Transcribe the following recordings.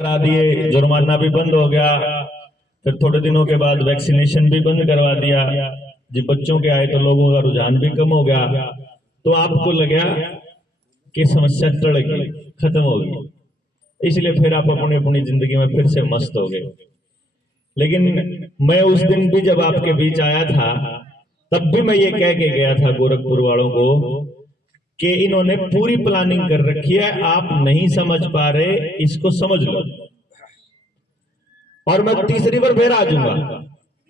करा दिए, जुर्माना भी बंद हो गया। फिर थोड़े दिनों के बाद वैक्सीनेशन भी बंद करवा दिया। जब बच्चों के आए तो लोगों का रुझान भी कम हो गया। तो आपको लगा कि समस्या टल गई, खत्म हो गई, इसलिए फिर आप अपनी अपनी जिंदगी में फिर से मस्त हो गए। लेकिन मैं उस दिन भी जब आपके बीच आया था, तब भी मैं ये कह के गया था गोरखपुर वालों को कि इन्होंने पूरी प्लानिंग कर रखी है, आप नहीं समझ पा रहे, इसको समझ लो। और मैं तीसरी बार फिर आ जाऊंगा,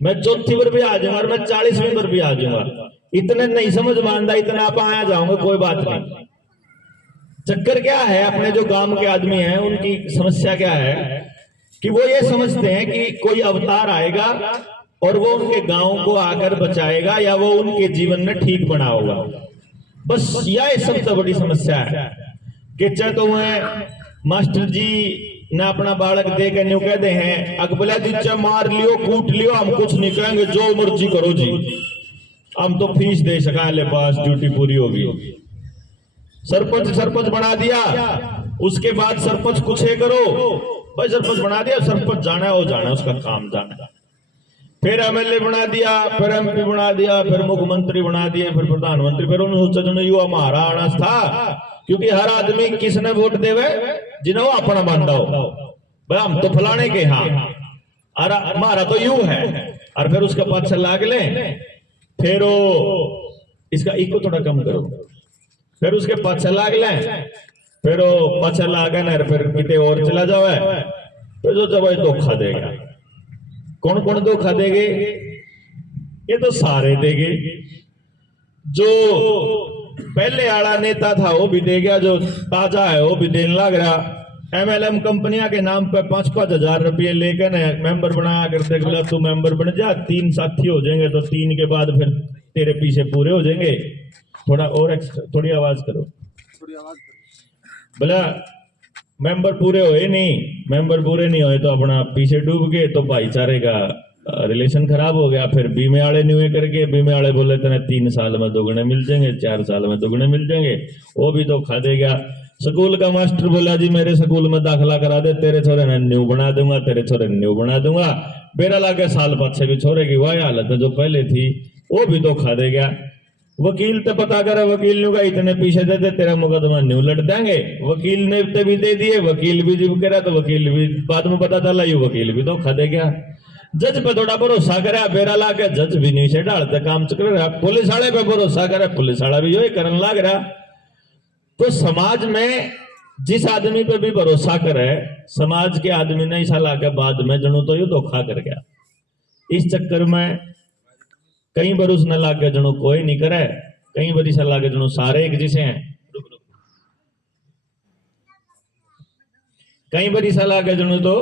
मैं चौथी बार भी आ जाऊंगा, और मैं 40वीं बार भी आ जाऊंगा। इतने नहीं समझ मानता, इतना आप आया जाऊंगा, कोई बात नहीं। चक्कर क्या है, अपने जो गांव के आदमी हैं उनकी समस्या क्या है कि वो ये समझते हैं कि कोई अवतार आएगा और वो उनके गांव को आकर बचाएगा या वो उनके जीवन में ठीक बना होगा। बस यह सबसे बड़ी समस्या है कि चाहे तो वह मास्टर जी ने अपना बालक दे के न्यू कहते हैं अकबला जी चाहे मार लियो कूट लियो, हम कुछ नहीं कहेंगे, जो मर्जी करो जी, हम तो फीस दे सका ले, बस ड्यूटी पूरी होगी। सरपंच बना दिया, उसके बाद सरपंच कुछ है करो, भाई सरपंच बना दिया, सरपंच जाना है वो जाना है, उसका काम जाना है। फिर एमएलए बना दिया, फिर एमपी बना दिया, फिर मुख्यमंत्री बना दिया, फिर प्रधानमंत्री। फिर उन्होंने सोचा जो युवा हमारा आना था, क्योंकि हर आदमी किसने वोट देवे, जिन्हें वो अपना मानता हो, भाई हम तो फलाने के, हाँ और हमारा तो यू है। और फिर उसका पाछा लाग ले, फिर वो इसका इको थोड़ा कम करो, फिर उसके पाछा लाग ले, फिर वो पाछा लागे ना, फिर किते और चला जावे, फिर जो जब धोखा देगा। कौन कौन धोखा देंगे? ये तो सारे देंगे। जो पहले आला नेता था वो भी दे गया, जो ताजा है वो भी देने लग रहा। एमएलएम कंपनियां के नाम पे 5-5 हजार रुपये लेकर मेंबर बनाया करते, बोला तू मेंबर बन जा, 3 साथी हो जाएंगे तो 3 के बाद फिर तेरे पीछे पूरे हो जाएंगे। थोड़ा और थोड़ी आवाज करो, बोला मेंबर पूरे हुए नहीं, मेंबर पूरे नहीं हुए तो अपना पीछे डूब गए, तो भाईचारे का रिलेशन खराब हो गया। फिर बीमे वाले न्यूए करके, बीमे वाले बोले तेने 3 साल में दोगुने मिल जाएंगे, 4 साल में दोगुने मिल जाएंगे, वो भी धोखा दे गया। स्कूल का मास्टर बोला जी मेरे स्कूल में दाखिला करा दे, तेरे छोरे ने न्यू बना दूंगा, तेरे छोरे ने न्यू बना दूंगा। बेरा लागे साल पाछे भी छोरे की वही हालत है जो पहले थी, वो भी धोखा दे गया। वकील तो पता करे, वकील ने कहा इतने पीछे दे दे, तेरा मुकदमा न्यू लड़ देंगे। वकील ने भी दे दिए, वकील भी जिब करा तो वकील भी बाद में पता चला ये वकील भी धोखा दे गया। जज पे थोड़ा भरोसा करे, बेरा ला के जज भी नीचे डालते काम चक्र रहा। पुलिस वाले पे भरोसा करे, पुलिस वाला भी जो करने लग रहा। तो समाज में जिस आदमी पे भी भरोसा करे, समाज के आदमी ने ऐसा ला के बाद में जनू तो ये धोखा कर गया। इस चक्कर में कई बार उसने लागे जनू कोई नहीं करे, कई बार ऐसा लागे जनू सारे एक जैसे हैं, कई बार ऐसा लागे जनू तो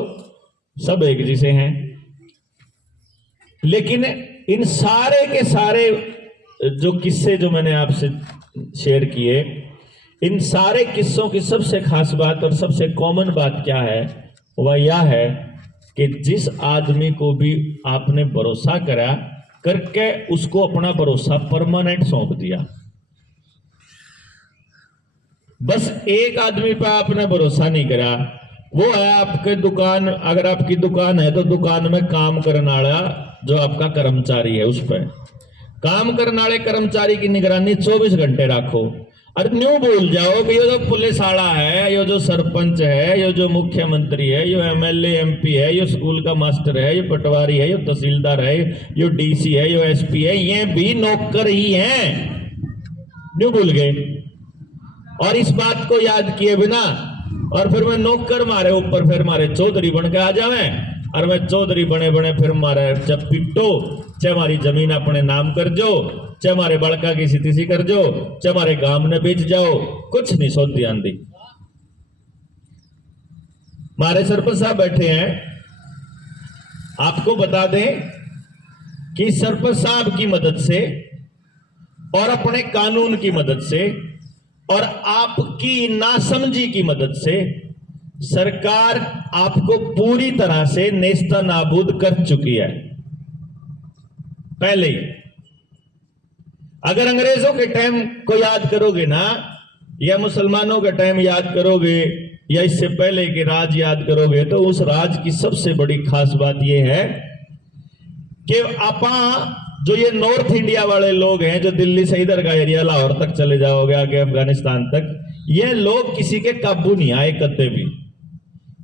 सब एक जैसे हैं। लेकिन इन सारे के सारे जो किस्से जो मैंने आपसे शेयर किए, इन सारे किस्सों की सबसे खास बात और सबसे कॉमन बात क्या है, वह यह है कि जिस आदमी को भी आपने भरोसा करा करके उसको अपना भरोसा परमानेंट सौंप दिया। बस एक आदमी पर आपने भरोसा नहीं करा, वो है आपके दुकान, अगर आपकी दुकान है तो दुकान में काम करने वाला जो आपका कर्मचारी है, उस पर काम करने वाले कर्मचारी की निगरानी 24 घंटे रखो। और न्यू भूल जाओ कि ये जो पुलिस वाला है, ये जो सरपंच है, ये जो मुख्यमंत्री है, ये एमएलए एमपी है, ये स्कूल का मास्टर है, ये पटवारी है, ये तहसीलदार है, ये डीसी है, ये एसपी है, ये भी नौकर ही हैं। न्यू भूल गए। और इस बात को याद किए बिना और फिर मैं नौकर मारे ऊपर फिर मारे चौधरी बन के आ जावे, और मैं चौधरी बने बने फिर मारे जब पिटो, चाहे हमारी जमीन अपने नाम कर जो, चाहे हमारे बड़का की स्थिति कर जो, चाहे हमारे गांव ने बेच जाओ, कुछ नहीं सोच दी आंधी। हमारे सरपंच साहब बैठे हैं, आपको बता दें कि सरपंच साहब की मदद से और अपने कानून की मदद से और आपकी नासमझी की मदद से सरकार आपको पूरी तरह से नेस्ता नाबूद कर चुकी है। पहले ही अगर अंग्रेजों के टाइम को याद करोगे ना, या मुसलमानों का टाइम याद करोगे, या इससे पहले कि राज याद करोगे तो उस राज की सबसे बड़ी खास बात यह है कि आपा जो ये नॉर्थ इंडिया वाले लोग हैं, जो दिल्ली से इधर का एरिया लाहौर तक चले जाओगे, आगे अफगानिस्तान तक, ये लोग किसी के काबू नहीं आए कदे भी।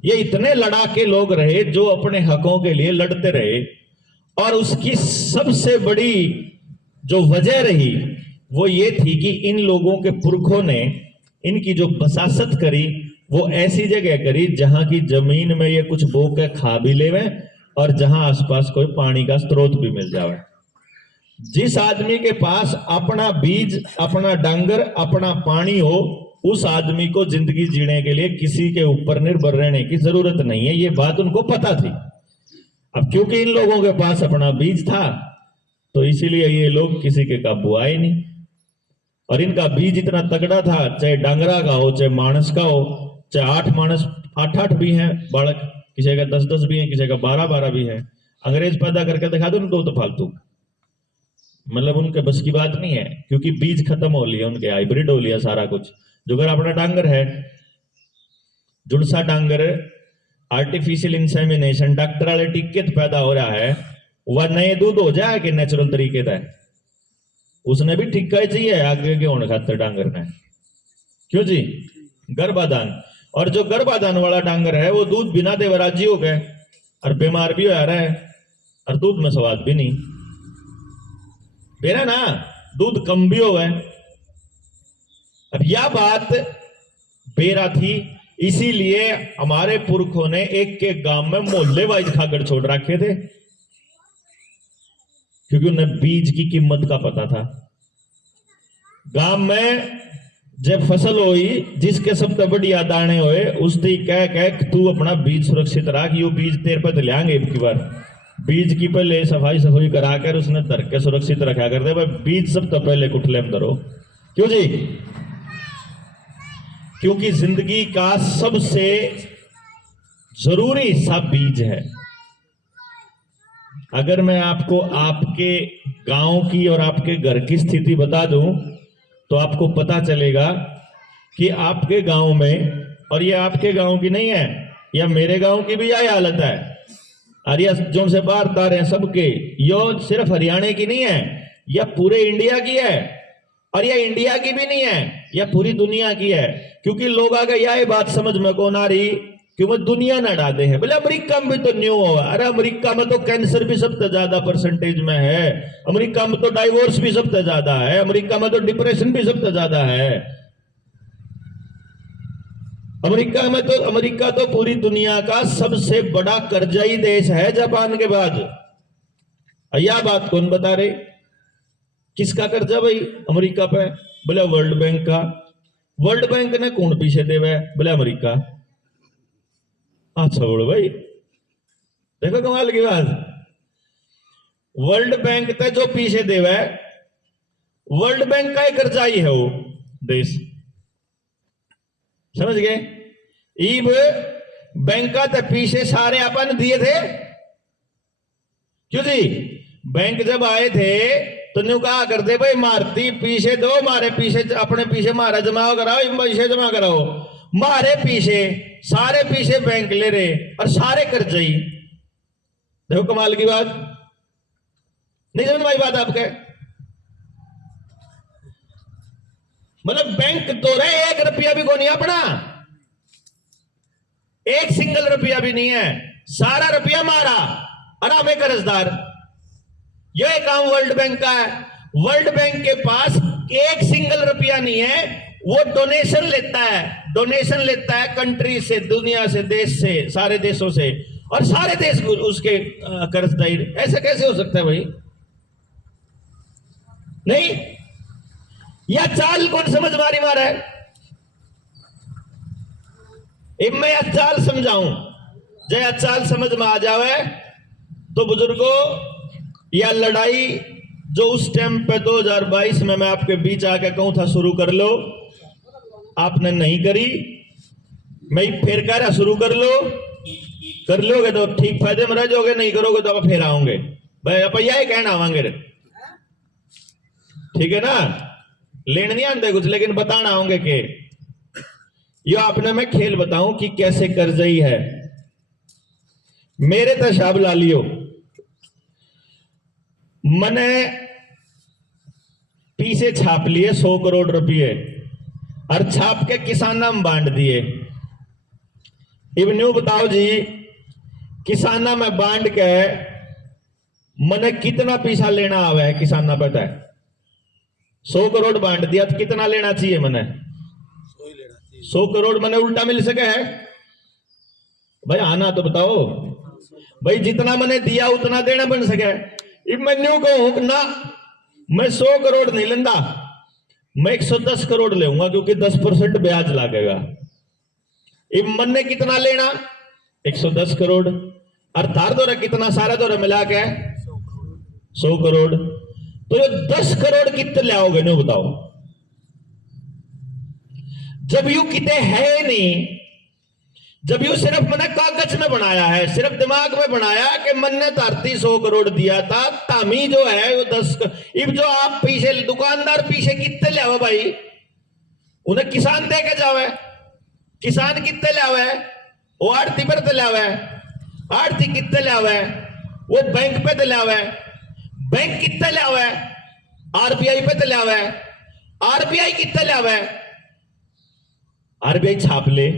ये इतने लड़ाके लोग रहे जो अपने हकों के लिए लड़ते रहे, और उसकी सबसे बड़ी जो वजह रही वो ये थी कि इन लोगों के पुरखों ने इनकी जो बसासत करी वो ऐसी जगह करी जहां की जमीन में ये कुछ बो के खा भी लेवे और जहां आसपास कोई पानी का स्रोत भी मिल जाए। जिस आदमी के पास अपना बीज, अपना डांगर, अपना पानी हो, उस आदमी को जिंदगी जीने के लिए किसी के ऊपर निर्भर रहने की जरूरत नहीं है। ये बात उनको पता थी। अब क्योंकि इन लोगों के पास अपना बीज था तो इसीलिए ये लोग किसी के काबू आए नहीं। और इनका बीज इतना तगड़ा था, चाहे डांगरा का हो, चाहे मानस का हो, चाहे 8 मानस 8 भी हैं बालक, किसी का 10 भी है, किसी का 12 भी है। अंग्रेज पैदा करके दिखा दो उनको तो फालतू, मतलब उनके बस की बात नहीं है, क्योंकि बीज खत्म हो लिया उनके, हाइब्रिड हो लिया सारा कुछ। जो अगर अपना डांगर है, जुड़सा डांगर, आर्टिफिशियल इंसेमिनेशन, डॉक्टर वाले टिक्के पैदा हो रहा है, वह नए दूध हो जाए कि नेचुरल तरीके का, उसने भी टिक्का ही चाहिए आगे के होने खातर डांगर ने, क्यों जी, गर्भाधान। और जो गर्भाधान वाला डांगर है वो दूध बिना दे राजी हो गए और बीमार भी हो रहा है और दूध में स्वाद भी नहीं बेरा ना, दूध कम भी हो गए। अब यह बात बेरा थी, इसीलिए हमारे पुरखों ने एक के गांव में मोहल्ले वाइज खाकर छोड़ रखे थे, क्योंकि उन्हें बीज की कीमत का पता था। गांव में जब फसल हुई, जिसके सबसे बढ़िया दाने हुए, उसने कह तू अपना बीज सुरक्षित रख, यो बीज तेरे पे दिलाएंगे एक बार। बीज की पहले सफाई कराकर उसने धर के सुरक्षित रखा कर दे, बीज सब तो पहले कुठले में धरो, क्यों जी, क्योंकि जिंदगी का सबसे जरूरी हिस्सा बीज है। अगर मैं आपको आपके गांव की और आपके घर की स्थिति बता दूं तो आपको पता चलेगा कि आपके गांव में, और ये आपके गांव की नहीं है, या मेरे गांव की भी यही हालत है, और ये जो से बाहर तार हैं सबके, यो सिर्फ हरियाणा की नहीं है, यह पूरे इंडिया की है, और यह इंडिया की भी नहीं है, यह पूरी दुनिया की है। क्योंकि लोग आगे यह बात समझ में कौन आ रही कि वो दुनिया न डाले हैं, बोले अमेरिका में भी तो न्यू होगा, अरे अमेरिका में तो कैंसर भी सबसे ज्यादा परसेंटेज में है, अमेरिका में तो डाइवोर्स भी सबसे ज्यादा है, अमेरिका में तो डिप्रेशन भी सबसे ज्यादा है, अमेरिका तो पूरी दुनिया का सबसे बड़ा कर्जाई देश है जापान के बाद। यह बात कौन बता रहे, किसका कर्जा भाई अमेरिका पे, बोले वर्ल्ड बैंक का। वर्ल्ड बैंक ने कौन पीछे देवे, बोले अमेरिका। अच्छा बोलो भाई, देखो कमाल की बात, वर्ल्ड बैंक ते जो पीछे देवे, वर्ल्ड बैंक का ही कर्जा ही है वो देश, समझ गए। ईब बैंक ते पीछे सारे अपन दिए थे, क्यों जी, बैंक जब आए थे तो न्यू कहा करते भाई मारती पीछे दो, मारे पीछे, अपने पीछे मारा जमा कराओ, पीछे जमा कराओ, मारे पीछे सारे पीछे बैंक ले रहे और सारे कर्जई। देखो कमाल की बात, नहीं समझ में बात आपके, मतलब बैंक तो रहे, 1 रुपया भी को नहीं अपना, 1 सिंगल रुपया भी नहीं है, सारा रुपया मारा और हमें कर्जदार। यह काम वर्ल्ड बैंक का है। वर्ल्ड बैंक के पास 1 सिंगल रुपया नहीं है, वो डोनेशन लेता है कंट्री से, दुनिया से, देश से, सारे देशों से, और सारे देश उसके कर्जदार। ऐसा कैसे हो सकता है भाई, नहीं, यह चाल कौन समझ मारा है, मैं यह चाल समझाऊं, जब यह चाल समझ में आ जावे तो बुजुर्गों, यह लड़ाई जो उस टाइम पे 2022 में मैं आपके बीच आके कहूं था शुरू कर लो, आपने नहीं करी, मैं फिर कह रहा शुरू कर लोगे तो ठीक फायदे में रह जाओगे, नहीं करोगे तो आप फिर आओगे भाई, आप यही कहना आवांगे, ठीक है ना, लेने नहीं आते कुछ, लेकिन बताना आओगे कि यो आपने मैं खेल बताऊं कि कैसे करजई है। मेरे तो हिसाब ला लियो, मने पीछे छाप लिए 100 करोड़ रुपये और छाप के किसाना में बांट दिए। इब न्यू बताओ जी, किसाना में बांट के मने कितना पैसा लेना आवे है किसाना पता है? 100 करोड़ बांट दिया तो कितना लेना चाहिए मने? 100 करोड़ मने उल्टा मिल सके है भाई? आना तो बताओ भाई, जितना मैंने दिया उतना देना बन सके। इब मैं न्यू कहूं ना, मैं 100 करोड़ नहीं लेंदा, मैं 110 करोड़ लेऊंगा क्योंकि 10% ब्याज लगेगा। इब मन ने कितना लेना? 110 करोड़। और तार दो कितना सारा दो मिला के 100 करोड़। तो ये 10 करोड़ कितने ले आओगे न्यू बताओ? जब यू किते है नहीं, जब यू सिर्फ मैंने कागज में बनाया है, सिर्फ दिमाग में बनाया कि मन ने धरती 100 करोड़ दिया था, तामी जो है वो 10। इब जो आप पीछे दुकानदार पीछे कितने ले आवे भाई? उन्हें किसान दे के जावे, किसान कितने ले आवे? वो आड़ती पर ले आवे, आड़ती कितने ले आवे? वो बैंक पे ले आवे, बैंक कितने ले आवे? आरबीआई पे ले आवे, आरबीआई कितने ले आवे? आरबीआई छाप ले।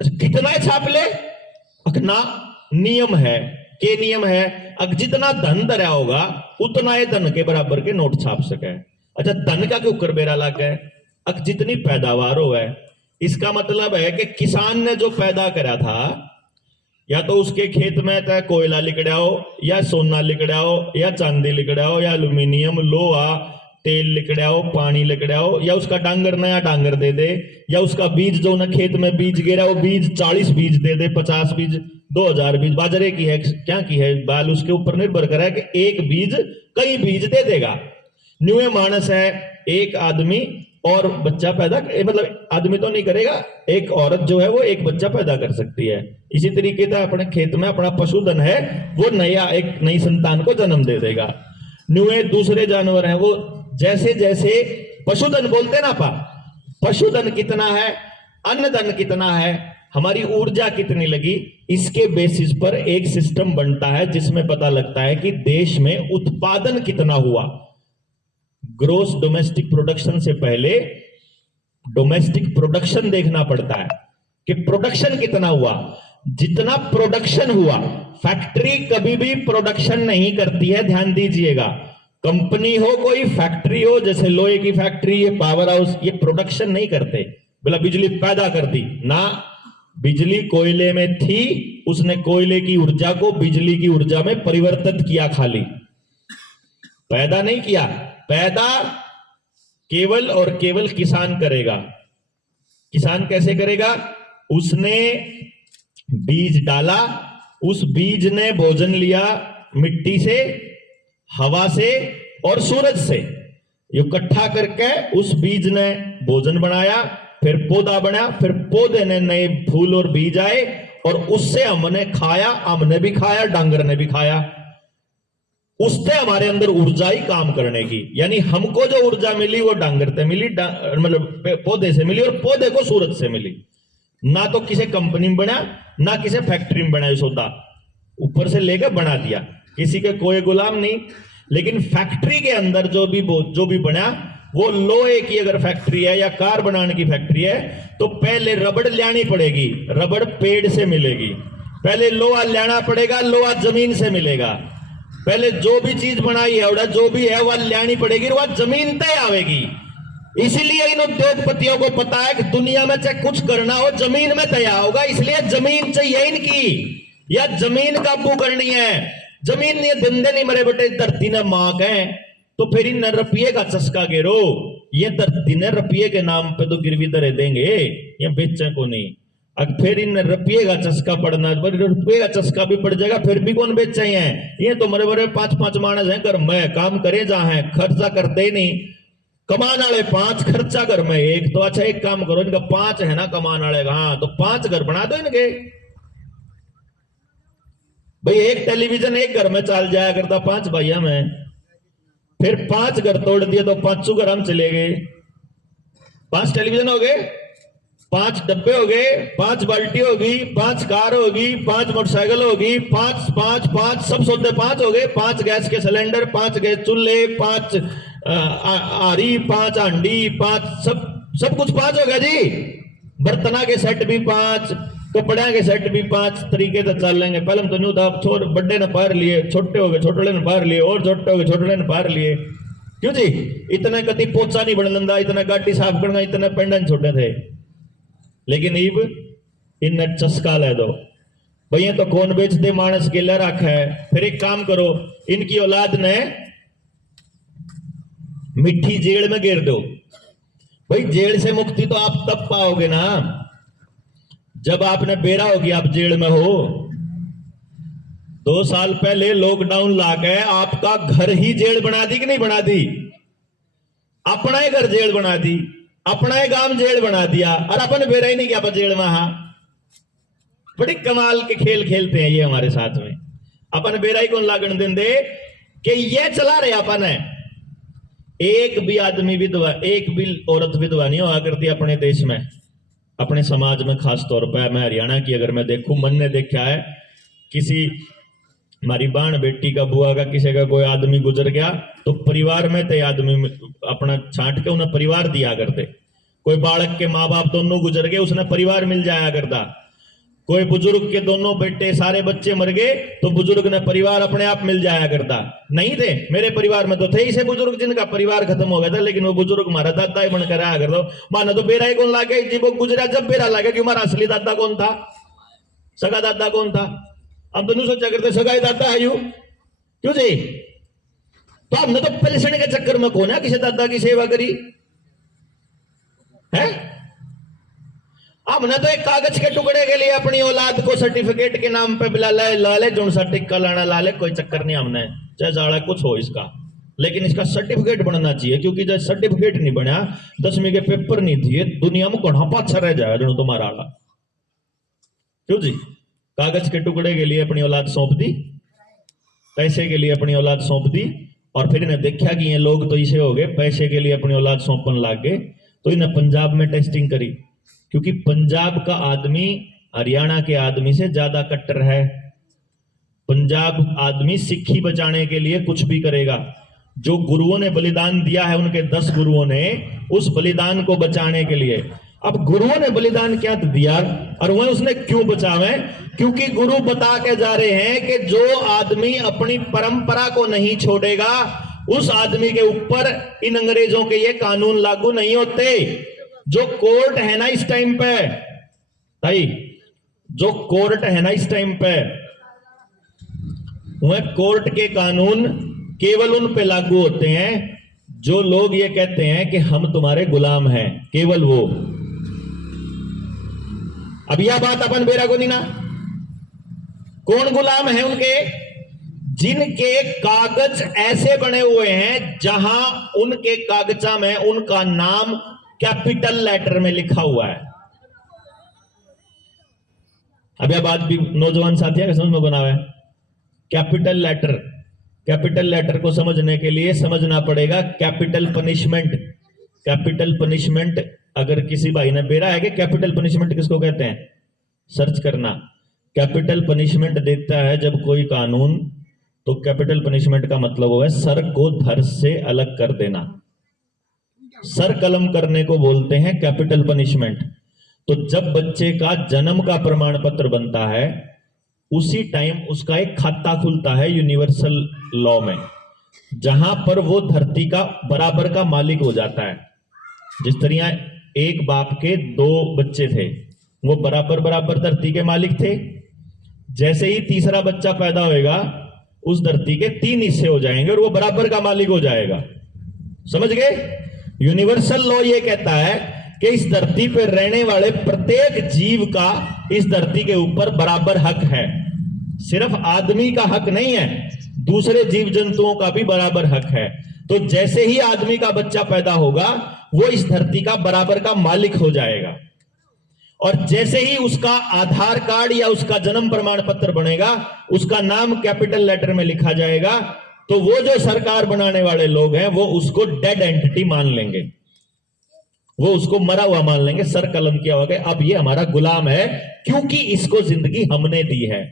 कितना छाप ले? अखना नियम है, के नियम है, अगर जितना धन धरा होगा उतना ये धन के बराबर के नोट छाप सके। अच्छा, धन का क्यों करबेरा लग है? अगर जितनी पैदावार हो है, इसका मतलब है कि किसान ने जो पैदा करा था, या तो उसके खेत में तय कोयला लिकड़ा हो, या सोना लिकड़ा हो, या चांदी लिकड़ा हो, या एल्यूमिनियम, लोहा, तेल लिकड़ा हो, पानी लिकड़ा हो, या उसका डांगर नया डांगर दे दे, या उसका बीज जो ना खेत में बीज गिरा वो बीज 40 बीज दे दे, 50 बीज, 2000 बीज बाजरे की है, क्या की है बाल, उसके ऊपर निर्भर करे है कि एक बीज कई बीज दे देगा। न्यूए मानस है, एक आदमी और बच्चा पैदा, मतलब आदमी तो नहीं करेगा, एक औरत जो है वो एक बच्चा पैदा कर सकती है। इसी तरीके से अपने खेत में अपना पशुधन है, वो नया एक नई संतान को जन्म दे देगा। न्यूए दूसरे जानवर हैं, वो जैसे जैसे पशुधन बोलते ना पा, पशुधन कितना है, अन्नधन कितना है, हमारी ऊर्जा कितनी लगी, इसके बेसिस पर एक सिस्टम बनता है जिसमें पता लगता है कि देश में उत्पादन कितना हुआ। ग्रोस डोमेस्टिक प्रोडक्शन से पहले डोमेस्टिक प्रोडक्शन देखना पड़ता है कि प्रोडक्शन कितना हुआ। जितना प्रोडक्शन हुआ, फैक्ट्री कभी भी प्रोडक्शन नहीं करती है, ध्यान दीजिएगा। कंपनी हो, कोई फैक्ट्री हो, जैसे लोहे की फैक्ट्री, ये पावर हाउस, ये प्रोडक्शन नहीं करते, बोला बिजली पैदा कर दी ना, बिजली कोयले में थी, उसने कोयले की ऊर्जा को बिजली की ऊर्जा में परिवर्तित किया, खाली पैदा नहीं किया। पैदा केवल और केवल किसान करेगा। किसान कैसे करेगा? उसने बीज डाला, उस बीज ने भोजन लिया मिट्टी से, हवा से और सूरज से, ये इकट्ठा करके उस बीज ने भोजन बनाया, फिर पौधा बना, फिर पौधे ने नए फूल और बीज आए और उससे हमने खाया, हमने भी खाया, डांगर ने भी खाया। उससे हमारे अंदर ऊर्जा ही काम करने की, यानी हमको जो ऊर्जा मिली वो डांगर से मिली, मतलब पौधे से मिली, और पौधे को सूरज से मिली। ना तो किसी कंपनी में बना, ना किसी फैक्ट्री में बना, सौदा ऊपर से लेकर बना दिया, किसी के कोई गुलाम नहीं। लेकिन फैक्ट्री के अंदर जो भी बना, वो लोहे की अगर फैक्ट्री है या कार बनाने की फैक्ट्री है, तो पहले रबड़ लानी पड़ेगी, रबड़ पेड़ से मिलेगी। पहले लोहा लाना पड़ेगा, लोहा जमीन से मिलेगा। पहले जो भी चीज बनाई है, जो भी है वह लानी पड़ेगी, वह जमीन तय आवेगी। इसलिए इन उद्योगपतियों को पता है कि दुनिया में चाहे कुछ करना हो, जमीन में तैयार होगा, इसलिए जमीन चाहिए इनकी, या जमीन काबू करनी है। जमीन नहीं, धंधे नहीं, मरे बेटे धरती ने मांग है, तो फिर इन रुपये का चस्का गिरो, ये धरती ने रुपये के नाम पे तो गिरवी दरे देंगे, ये बेचे को नहीं। अब फिर इन रुपये का चस्का पड़ना, रुपये का चस्का भी पड़ जाएगा, फिर भी कौन बेचे हैं? ये तो मरे बड़े 5-5 मानस हैं, घर में काम करे जहां है, खर्चा करते नहीं। कमान वाले 5, खर्चा घर में 1, तो अच्छा एक काम करो, इनका 5 है ना कमान वाले का, हाँ तो 5 घर बना दो इनके। भाई एक टेलीविजन एक घर में चल जाया करता 5 भाइयों में, फिर 5 घर तोड़ दिए तो 5 घर हम चले गए, 5 टेलीविजन हो गए। 5 डब्बे हो गए, 5 बाल्टी होगी, 5 कार होगी, 5 मोटरसाइकिल होगी, 5 सब सौदे 5 हो गए, 5 गैस के सिलेंडर, 5 गैस चूल्हे, 5 आरी, 5 हांडी, 5 सब कुछ 5 हो गया जी। बर्तना के सेट भी 5, कपड़े के सेट भी 5 तरीके से चल लेंगे। पहले हम तो न्यू था, छोर बड़े ने पार लिए, छोटे हो गए छोटे ने पार लिए, और छोटे हो गए छोटे ने पार लिए। क्यों जी? इतने कति पोचा नहीं बन लंदा, इतना गाड़ी साफ करना, इतने पेंडन छोटे थे। लेकिन इब इन चस्का ले दो भैया, तो कौन बेच दे मानस के ले रखा है। फिर एक काम करो, इनकी औलाद ने मिट्टी जेल में गिर दो। भाई जेल से मुक्ति तो आप तब पाओगे ना जब आपने बेरा होगी आप जेल में हो। 2 साल पहले लॉकडाउन लाके आपका घर ही जेल बना दी कि नहीं बना दी? अपना ही घर जेल बना दी, अपना ही गांव जेल बना दिया, और अपन बेरा ही नहीं क्या जेल में। हाँ, बड़ी कमाल के खेल खेलते हैं ये हमारे साथ में। अपन बेरा ही कौन लागण देंदे कि ये चला रहे अपन है। एक भी आदमी विधवा, एक भी औरत विधवा नहीं हुआ करती अपने देश में, अपने समाज में। खास तौर पर मैं हरियाणा की अगर मैं देखूं, मन ने देखा है किसी हमारी बाण बेटी का, बुआ का, किसी का कोई आदमी गुजर गया तो परिवार में ते आदमी अपना छांट के उन्हें परिवार दिया करते। कोई बालक के माँ बाप दोनों गुजर गए, उसने परिवार मिल जाया करता। कोई बुजुर्ग के दोनों बेटे सारे बच्चे मर गए तो बुजुर्ग ने परिवार अपने आप मिल जाया करता। नहीं थे, मेरे परिवार में तो थे ही से बुजुर्ग जिनका परिवार खत्म हो गया था, लेकिन वो बुजुर्ग हमारा दादा ही बनकर आया करता। माना तो बेरा ही कौन लागे जी, वो गुजरा जब बेरा लागे कि हमारा असली दादा कौन था, सगा दादा कौन था। हम तो नहीं सोचा करते सगा ही दादा है यू। क्यों जी? तो हमने तो पेंशन के चक्कर में कौन है किसी दादा की सेवा करी है? हमने तो एक कागज के टुकड़े के लिए अपनी औलाद को सर्टिफिकेट के नाम पे बिला लाले जोन सा टिक्का लाना लाले, कोई चक्कर नहीं हमने, चाहे जाड़ा कुछ हो इसका, लेकिन इसका सर्टिफिकेट बनना चाहिए। क्योंकि जब सर्टिफिकेट नहीं बना, 10वीं के पेपर नहीं दिए, दुनिया में घना पाछा रह जाएगा जो तुम्हारा आला। क्यों जी? कागज के टुकड़े के लिए अपनी औलाद सौंप दी, पैसे के लिए अपनी औलाद सौंप दी, और फिर इन्हें देखा कि ये लोग तो इसे हो गए, पैसे के लिए अपनी औलाद सौंपन लाग गए, तो इन्हें पंजाब में टेस्टिंग करी। क्योंकि पंजाब का आदमी हरियाणा के आदमी से ज्यादा कट्टर है। पंजाब आदमी सिक्खी बचाने के लिए कुछ भी करेगा। जो गुरुओं ने बलिदान दिया है, उनके 10 गुरुओं ने, उस बलिदान को बचाने के लिए। अब गुरुओं ने बलिदान क्या दिया और वह उसने क्यों बचावे? क्योंकि गुरु बता के जा रहे हैं कि जो आदमी अपनी परंपरा को नहीं छोड़ेगा, उस आदमी के ऊपर इन अंग्रेजों के ये कानून लागू नहीं होते। जो कोर्ट है ना इस टाइम पे भाई, जो कोर्ट है ना इस टाइम पे, वह कोर्ट के कानून केवल उन पे लागू होते हैं जो लोग ये कहते हैं कि हम तुम्हारे गुलाम हैं, केवल वो। अब यह बात अपन बेरा को नहीं ना, कौन गुलाम है उनके? जिनके कागज ऐसे बने हुए हैं जहां उनके कागजा में उनका नाम कैपिटल लेटर में लिखा हुआ है। अब यह बात भी नौजवान साथी है समझ में बना हुआ है। कैपिटल लेटर, कैपिटल लेटर को समझने के लिए समझना पड़ेगा कैपिटल पनिशमेंट। कैपिटल पनिशमेंट, अगर किसी भाई ने बेरा है कि कैपिटल पनिशमेंट किसको कहते हैं, सर्च करना। कैपिटल पनिशमेंट देता है जब कोई कानून, तो कैपिटल पनिशमेंट का मतलब वो है सर को धर से अलग कर देना। सर कलम करने को बोलते हैं कैपिटल पनिशमेंट। तो जब बच्चे का जन्म का प्रमाण पत्र बनता है, उसी टाइम उसका एक खाता खुलता है यूनिवर्सल लॉ में, जहां पर वो धरती का बराबर का मालिक हो जाता है। जिस तरह एक बाप के 2 बच्चे थे, वो बराबर बराबर धरती के मालिक थे। जैसे ही तीसरा बच्चा पैदा होएगा, उस धरती के 3 हिस्से हो जाएंगे और वो बराबर का मालिक हो जाएगा। समझ गए? यूनिवर्सल लॉ ये कहता है कि इस धरती पर रहने वाले प्रत्येक जीव का इस धरती के ऊपर बराबर हक है। सिर्फ आदमी का हक नहीं है, दूसरे जीव जंतुओं का भी बराबर हक है। तो जैसे ही आदमी का बच्चा पैदा होगा, वो इस धरती का बराबर का मालिक हो जाएगा। और जैसे ही उसका आधार कार्ड या उसका जन्म प्रमाण पत्र बनेगा, उसका नाम कैपिटल लेटर में लिखा जाएगा, तो वो जो सरकार बनाने वाले लोग हैं वो उसको डेड एंटिटी मान लेंगे। वो उसको मरा हुआ मान लेंगे, सर कलम किया होगा, अब ये हमारा गुलाम है क्योंकि इसको जिंदगी हमने दी है।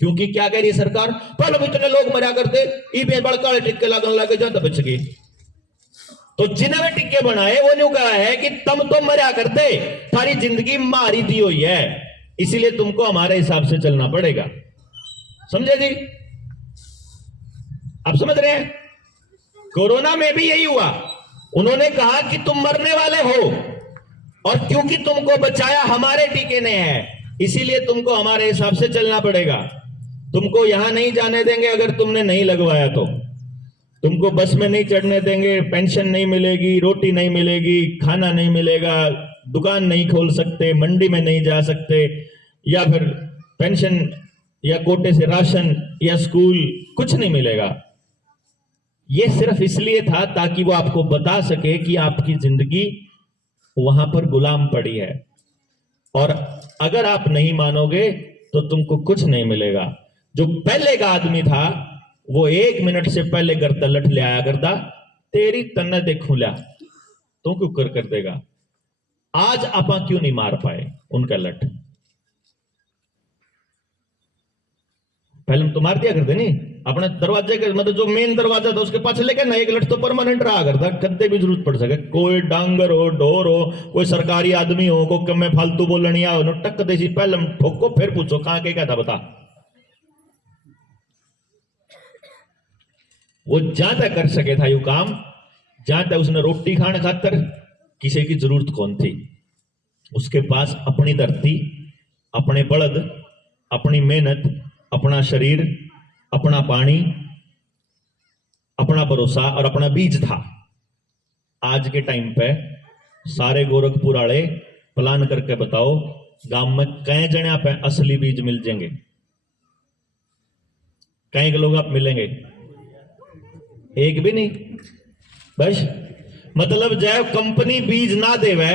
क्योंकि क्या कह रही है सरकार, पहले इतने लोग मरा करते, ई बड़का टिक्के लगन लगे जाता बच गई। तो जिन्होंने टिक्के बनाए वो न्यू कहा है कि तुम तो मरा करते, थारी जिंदगी मारी दी हुई है, इसीलिए तुमको हमारे हिसाब से चलना पड़ेगा। समझे जी? आप समझ रहे हैं? कोरोना में भी यही हुआ, उन्होंने कहा कि तुम मरने वाले हो और क्योंकि तुमको बचाया हमारे टीके ने है, इसीलिए तुमको हमारे हिसाब से चलना पड़ेगा। तुमको यहां नहीं जाने देंगे अगर तुमने नहीं लगवाया तो, तुमको बस में नहीं चढ़ने देंगे, पेंशन नहीं मिलेगी, रोटी नहीं मिलेगी, खाना नहीं मिलेगा, दुकान नहीं खोल सकते, मंडी में नहीं जा सकते, या फिर पेंशन या कोटे से राशन या स्कूल कुछ नहीं मिलेगा। ये सिर्फ इसलिए था ताकि वो आपको बता सके कि आपकी जिंदगी वहां पर गुलाम पड़ी है, और अगर आप नहीं मानोगे तो तुमको कुछ नहीं मिलेगा। जो पहले का आदमी था वो 1 मिनट से पहले घर तलट ले आया करता, तेरी तन्ने देखू लिया तो क्यों कर देगा। आज आपा क्यों नहीं मार पाए उनका लट? पहले तो मार दिया करते नहीं, अपने दरवाजे के मतलब जो मेन दरवाजा था उसके पास लेके ना एक लट तो परमानेंट रहा करता, कद्दे भी जरूरत पड़ सके, कोई डांगर हो, ढोर हो, कोई सरकारी आदमी हो, को कम में फालतू बोलनी आओ नो टक देसी पहले ठोको फिर पूछो कहां के क्या था बता। वो जहां तक कर सके था यू काम, जहां तक उसने रोटी खाने खातर किसी की जरूरत कौन थी। उसके पास अपनी धरती, अपने बलद, अपनी मेहनत, अपना शरीर, अपना पानी, अपना भरोसा और अपना बीज था। आज के टाइम पे सारे गोरखपुर वाले प्लान करके बताओ गांव में कई जने पे असली बीज मिल जाएंगे, कई लोग आप मिलेंगे? एक भी नहीं। बस मतलब जब कंपनी बीज ना देवे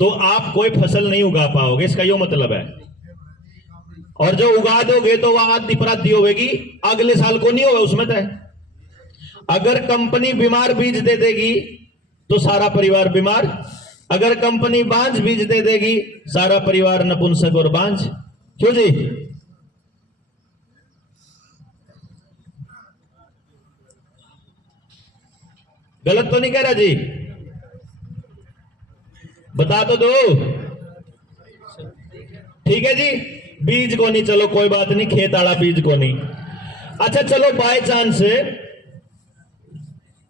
तो आप कोई फसल नहीं उगा पाओगे, इसका यो मतलब है। और जो उगा दोगे तो वह आधी पराधी होगी, अगले साल को नहीं होगा उसमें तय। अगर कंपनी बीमार बीज दे देगी तो सारा परिवार बीमार, अगर कंपनी बांझ बीज दे देगी सारा परिवार नपुंसक और बांझ। क्यों जी? गलत तो नहीं कह रहा जी? बता तो दो। ठीक है जी, बीज को नहीं, चलो कोई बात नहीं, खेत वाला बीज को नहीं। अच्छा चलो बाय चांस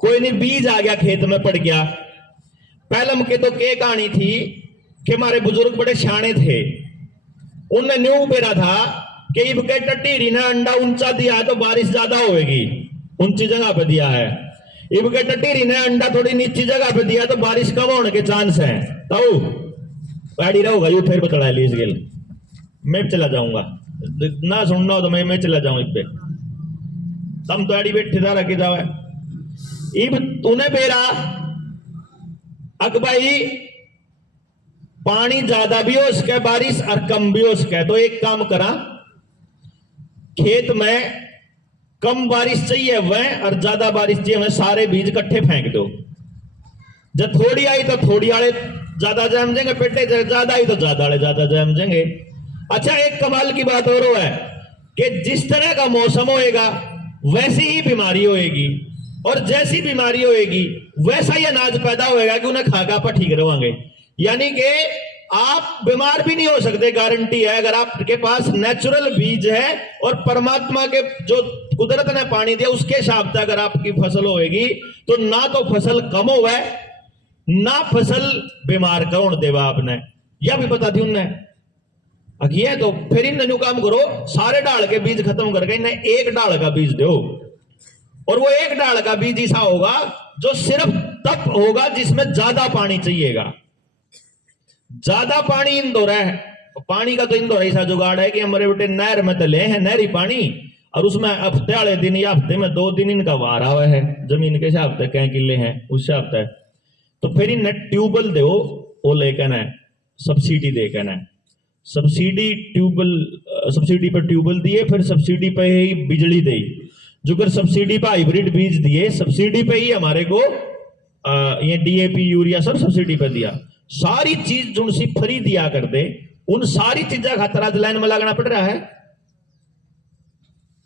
कोई नहीं बीज आ गया खेत में पड़ गया। पहलम के तो के कहानी थी कि हमारे बुजुर्ग बड़े शाणे थे, उनने न्यू पेरा था कि इब के टटीरी ने अंडा ऊंचा दिया है तो बारिश ज्यादा होगी, ऊंची जगह पे दिया है। इब के टटीरी ने अंडा थोड़ी नीची जगह पे दिया तो बारिश कम होने के चांस है। तो पैड़ी रहोगा यू फिर बतला ली इस गेल, मैं चला जाऊंगा ना सुनना हो तो मैं चला जाऊं इस पे, तम तो अड़ी बैठे था रखे जावे। इब तूने पेरा अक भाई पानी ज्यादा भी हो सके बारिश और कम भी हो सके, तो एक काम करा, खेत में कम बारिश चाहिए वह और ज्यादा बारिश चाहिए वह, सारे बीज इकट्ठे फेंक दो। जब थोड़ी आई तो थोड़ी वाले ज्यादा जम जाएंगे, पेटे ज्यादा आई तो ज्यादा वाले ज्यादा जम जाएंगे। अच्छा एक कमाल की बात और है कि जिस तरह का मौसम होएगा वैसी ही बीमारी होएगी, और जैसी बीमारी होएगी वैसा ही अनाज पैदा होएगा कि उन्हें खाका पर ठीक रहोगे। यानी कि आप बीमार भी नहीं हो सकते, गारंटी है, अगर आपके पास नेचुरल बीज है और परमात्मा के जो कुदरत ने पानी दिया उसके हिसाब से अगर आपकी फसल होएगी तो ना तो फसल कम होवे ना फसल बीमार कौन देवा। आपने यह भी बता दी उनने अगिए, तो फिर इन काम करो, सारे डाल के बीज खत्म करके इन्हें एक डाल का बीज दो, और वो एक डाल का बीज ऐसा होगा जो सिर्फ तब होगा जिसमें ज्यादा पानी चाहिएगा। ज्यादा पानी इंदौर है, पानी का तो इंदौर ऐसा जुगाड़ है कि हमारे बेटे नहर में तले हैं नहरी पानी, और उसमें हफ्ते वाले दिन या हफ्ते में 2 दिन इनका वार हुआ है, जमीन के हिसाब से कई किले हैं उस हिसाब से। तो फिर इन ट्यूबवेल दो, वो लेकर है सब्सिडी देकर है, सब्सिडी ट्यूबवेल, सब्सिडी पर ट्यूबवेल दिए, फिर सब्सिडी पे ही बिजली दी, जो कर सब्सिडी पर हाइब्रिड बीज दिए, सब्सिडी पे ही हमारे को ये डीएपी यूरिया सब सब्सिडी पे दिया, सारी चीज जो सी फ्री दिया कर दे, उन सारी चीजा खातर आज लाइन में लगना पड़ रहा है।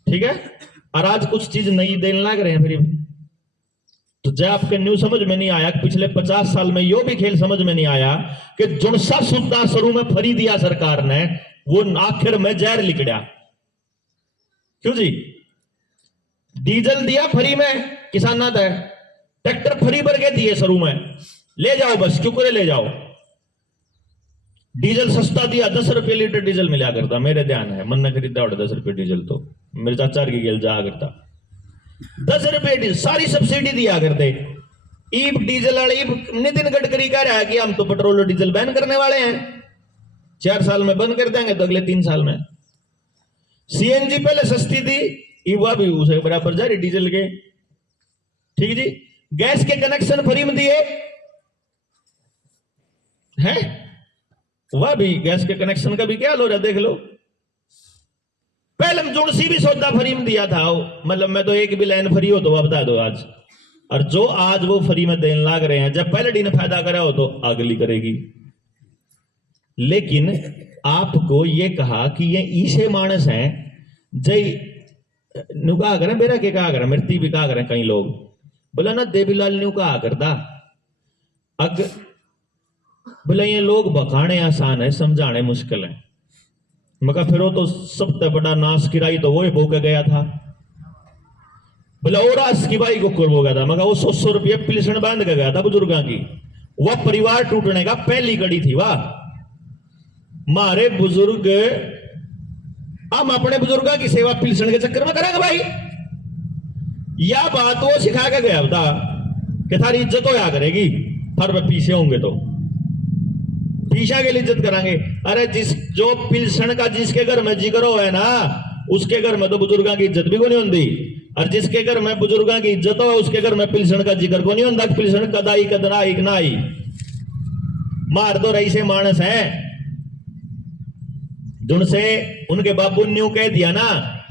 ठीक है, और आज कुछ चीज नई देने लग रहे हैं फ्री में। तो जब आपके न्यू समझ में नहीं आया, पिछले 50 साल में यो भी खेल समझ में नहीं आया कि जो सा सुद्धा शुरू में फ्री दिया सरकार ने, वो आखिर में जहर लिकड़ा। क्यों जी? डीजल दिया फ्री में किसाना दे, ट्रैक्टर फ्री भर के दिए शुरू में, ले जाओ बस, क्यों करे ले जाओ। डीजल सस्ता दिया, 10 रुपये लीटर डीजल मिला करता, मेरे ध्यान है, मन ने खरीदा और 10 रुपये डीजल, तो मेरे चाचा की गेल जा करता 10 रुपये डीजल, सारी सब्सिडी दिया करते। ईब डीजल वाले, नितिन गडकरी कह रहा है कि हम तो पेट्रोल और डीजल बैन करने वाले हैं, 4 साल में बंद कर देंगे, तो अगले 3 साल में। सीएनजी पहले सस्ती थी, वह भी उसे बराबर जा रही डीजल के। ठीक जी, गैस के कनेक्शन फ्री में दिए हैं, वह भी गैस के कनेक्शन का भी क्या हो रहा है देख लो। पहले जुड़सी भी सौदा फ्री में दिया था, मतलब मैं तो एक भी लाइन फ्री हो तो बता दो आज, और जो आज वो फ्री में देने लग रहे हैं, जब पहले डी ने फायदा करा हो तो अगली करेगी। लेकिन आपको ये कहा कि ये ईसे मानस हैं, जय नु कहा करें, मेरा के कहा करें, मृत्यु भी कहा करें, कई लोग बोला ना देवीलाल न्यू कहा करता, अग बोले ये लोग बखाने आसान है, समझाने मुश्किल है। मगर फिर वो तो सबसे बड़ा नाश किराई तो वो ही भोग गया था। बोला और आज की बाई को हो गया था, मगर वो 100 रुपये पिलसन बांध के गया था बुजुर्गों की, वह परिवार टूटने का पहली कड़ी थी। वाह मारे बुजुर्ग, हम अपने बुजुर्गों की सेवा पिलसन के चक्कर में करेंगे भाई। यह बात वो सिखा के गया था कि थारी इज्जत होया करेगी, हर में पीछे होंगे तो पीछा के लिए इज्जत करांगे। अरे जिस जो पिलसन का जिसके घर में जिक्र हो है ना, उसके घर में तो बुजुर्गों की इज्जत भी को नहीं होती, और जिसके घर में बुजुर्गों की इज्जत हो उसके घर में पिलसन का जिक्र को नहीं होता। पिलसन कदाई कदनाई कनाई मार दो रही से मानस है, जिनसे उनके बाबू न्यू कह दिया ना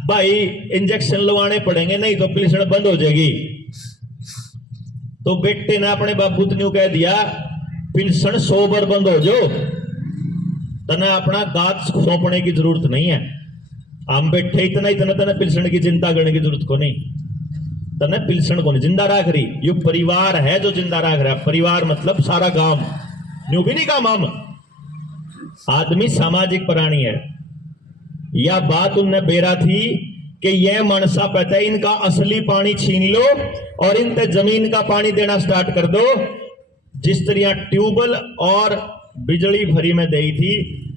भाई इंजेक्शन लगवाने पड़ेंगे नहीं तो पिलसन बंद हो जाएगी, तो बेटे ने अपने बाबू न्यू कह दिया पिलसन 100 बार बंद हो जाओ, तना अपना गात सौंपने की जरूरत नहीं है। हम बैठे इतना तना पिलसन की चिंता करने की जरूरत को नहीं, तना पिलसन को नहीं जिंदा रख रही, ये परिवार है जो जिंदा रख रहा है। परिवार मतलब सारा गांव, न्यू भी नहीं काम, हम आदमी सामाजिक प्राणी है। यह बात उनने बेरा थी कि यह मनसा पता है, इनका असली पानी छीन लो और इन पे जमीन का पानी देना स्टार्ट कर दो। जिस तरह ट्यूबवेल और बिजली फ्री में दी थी,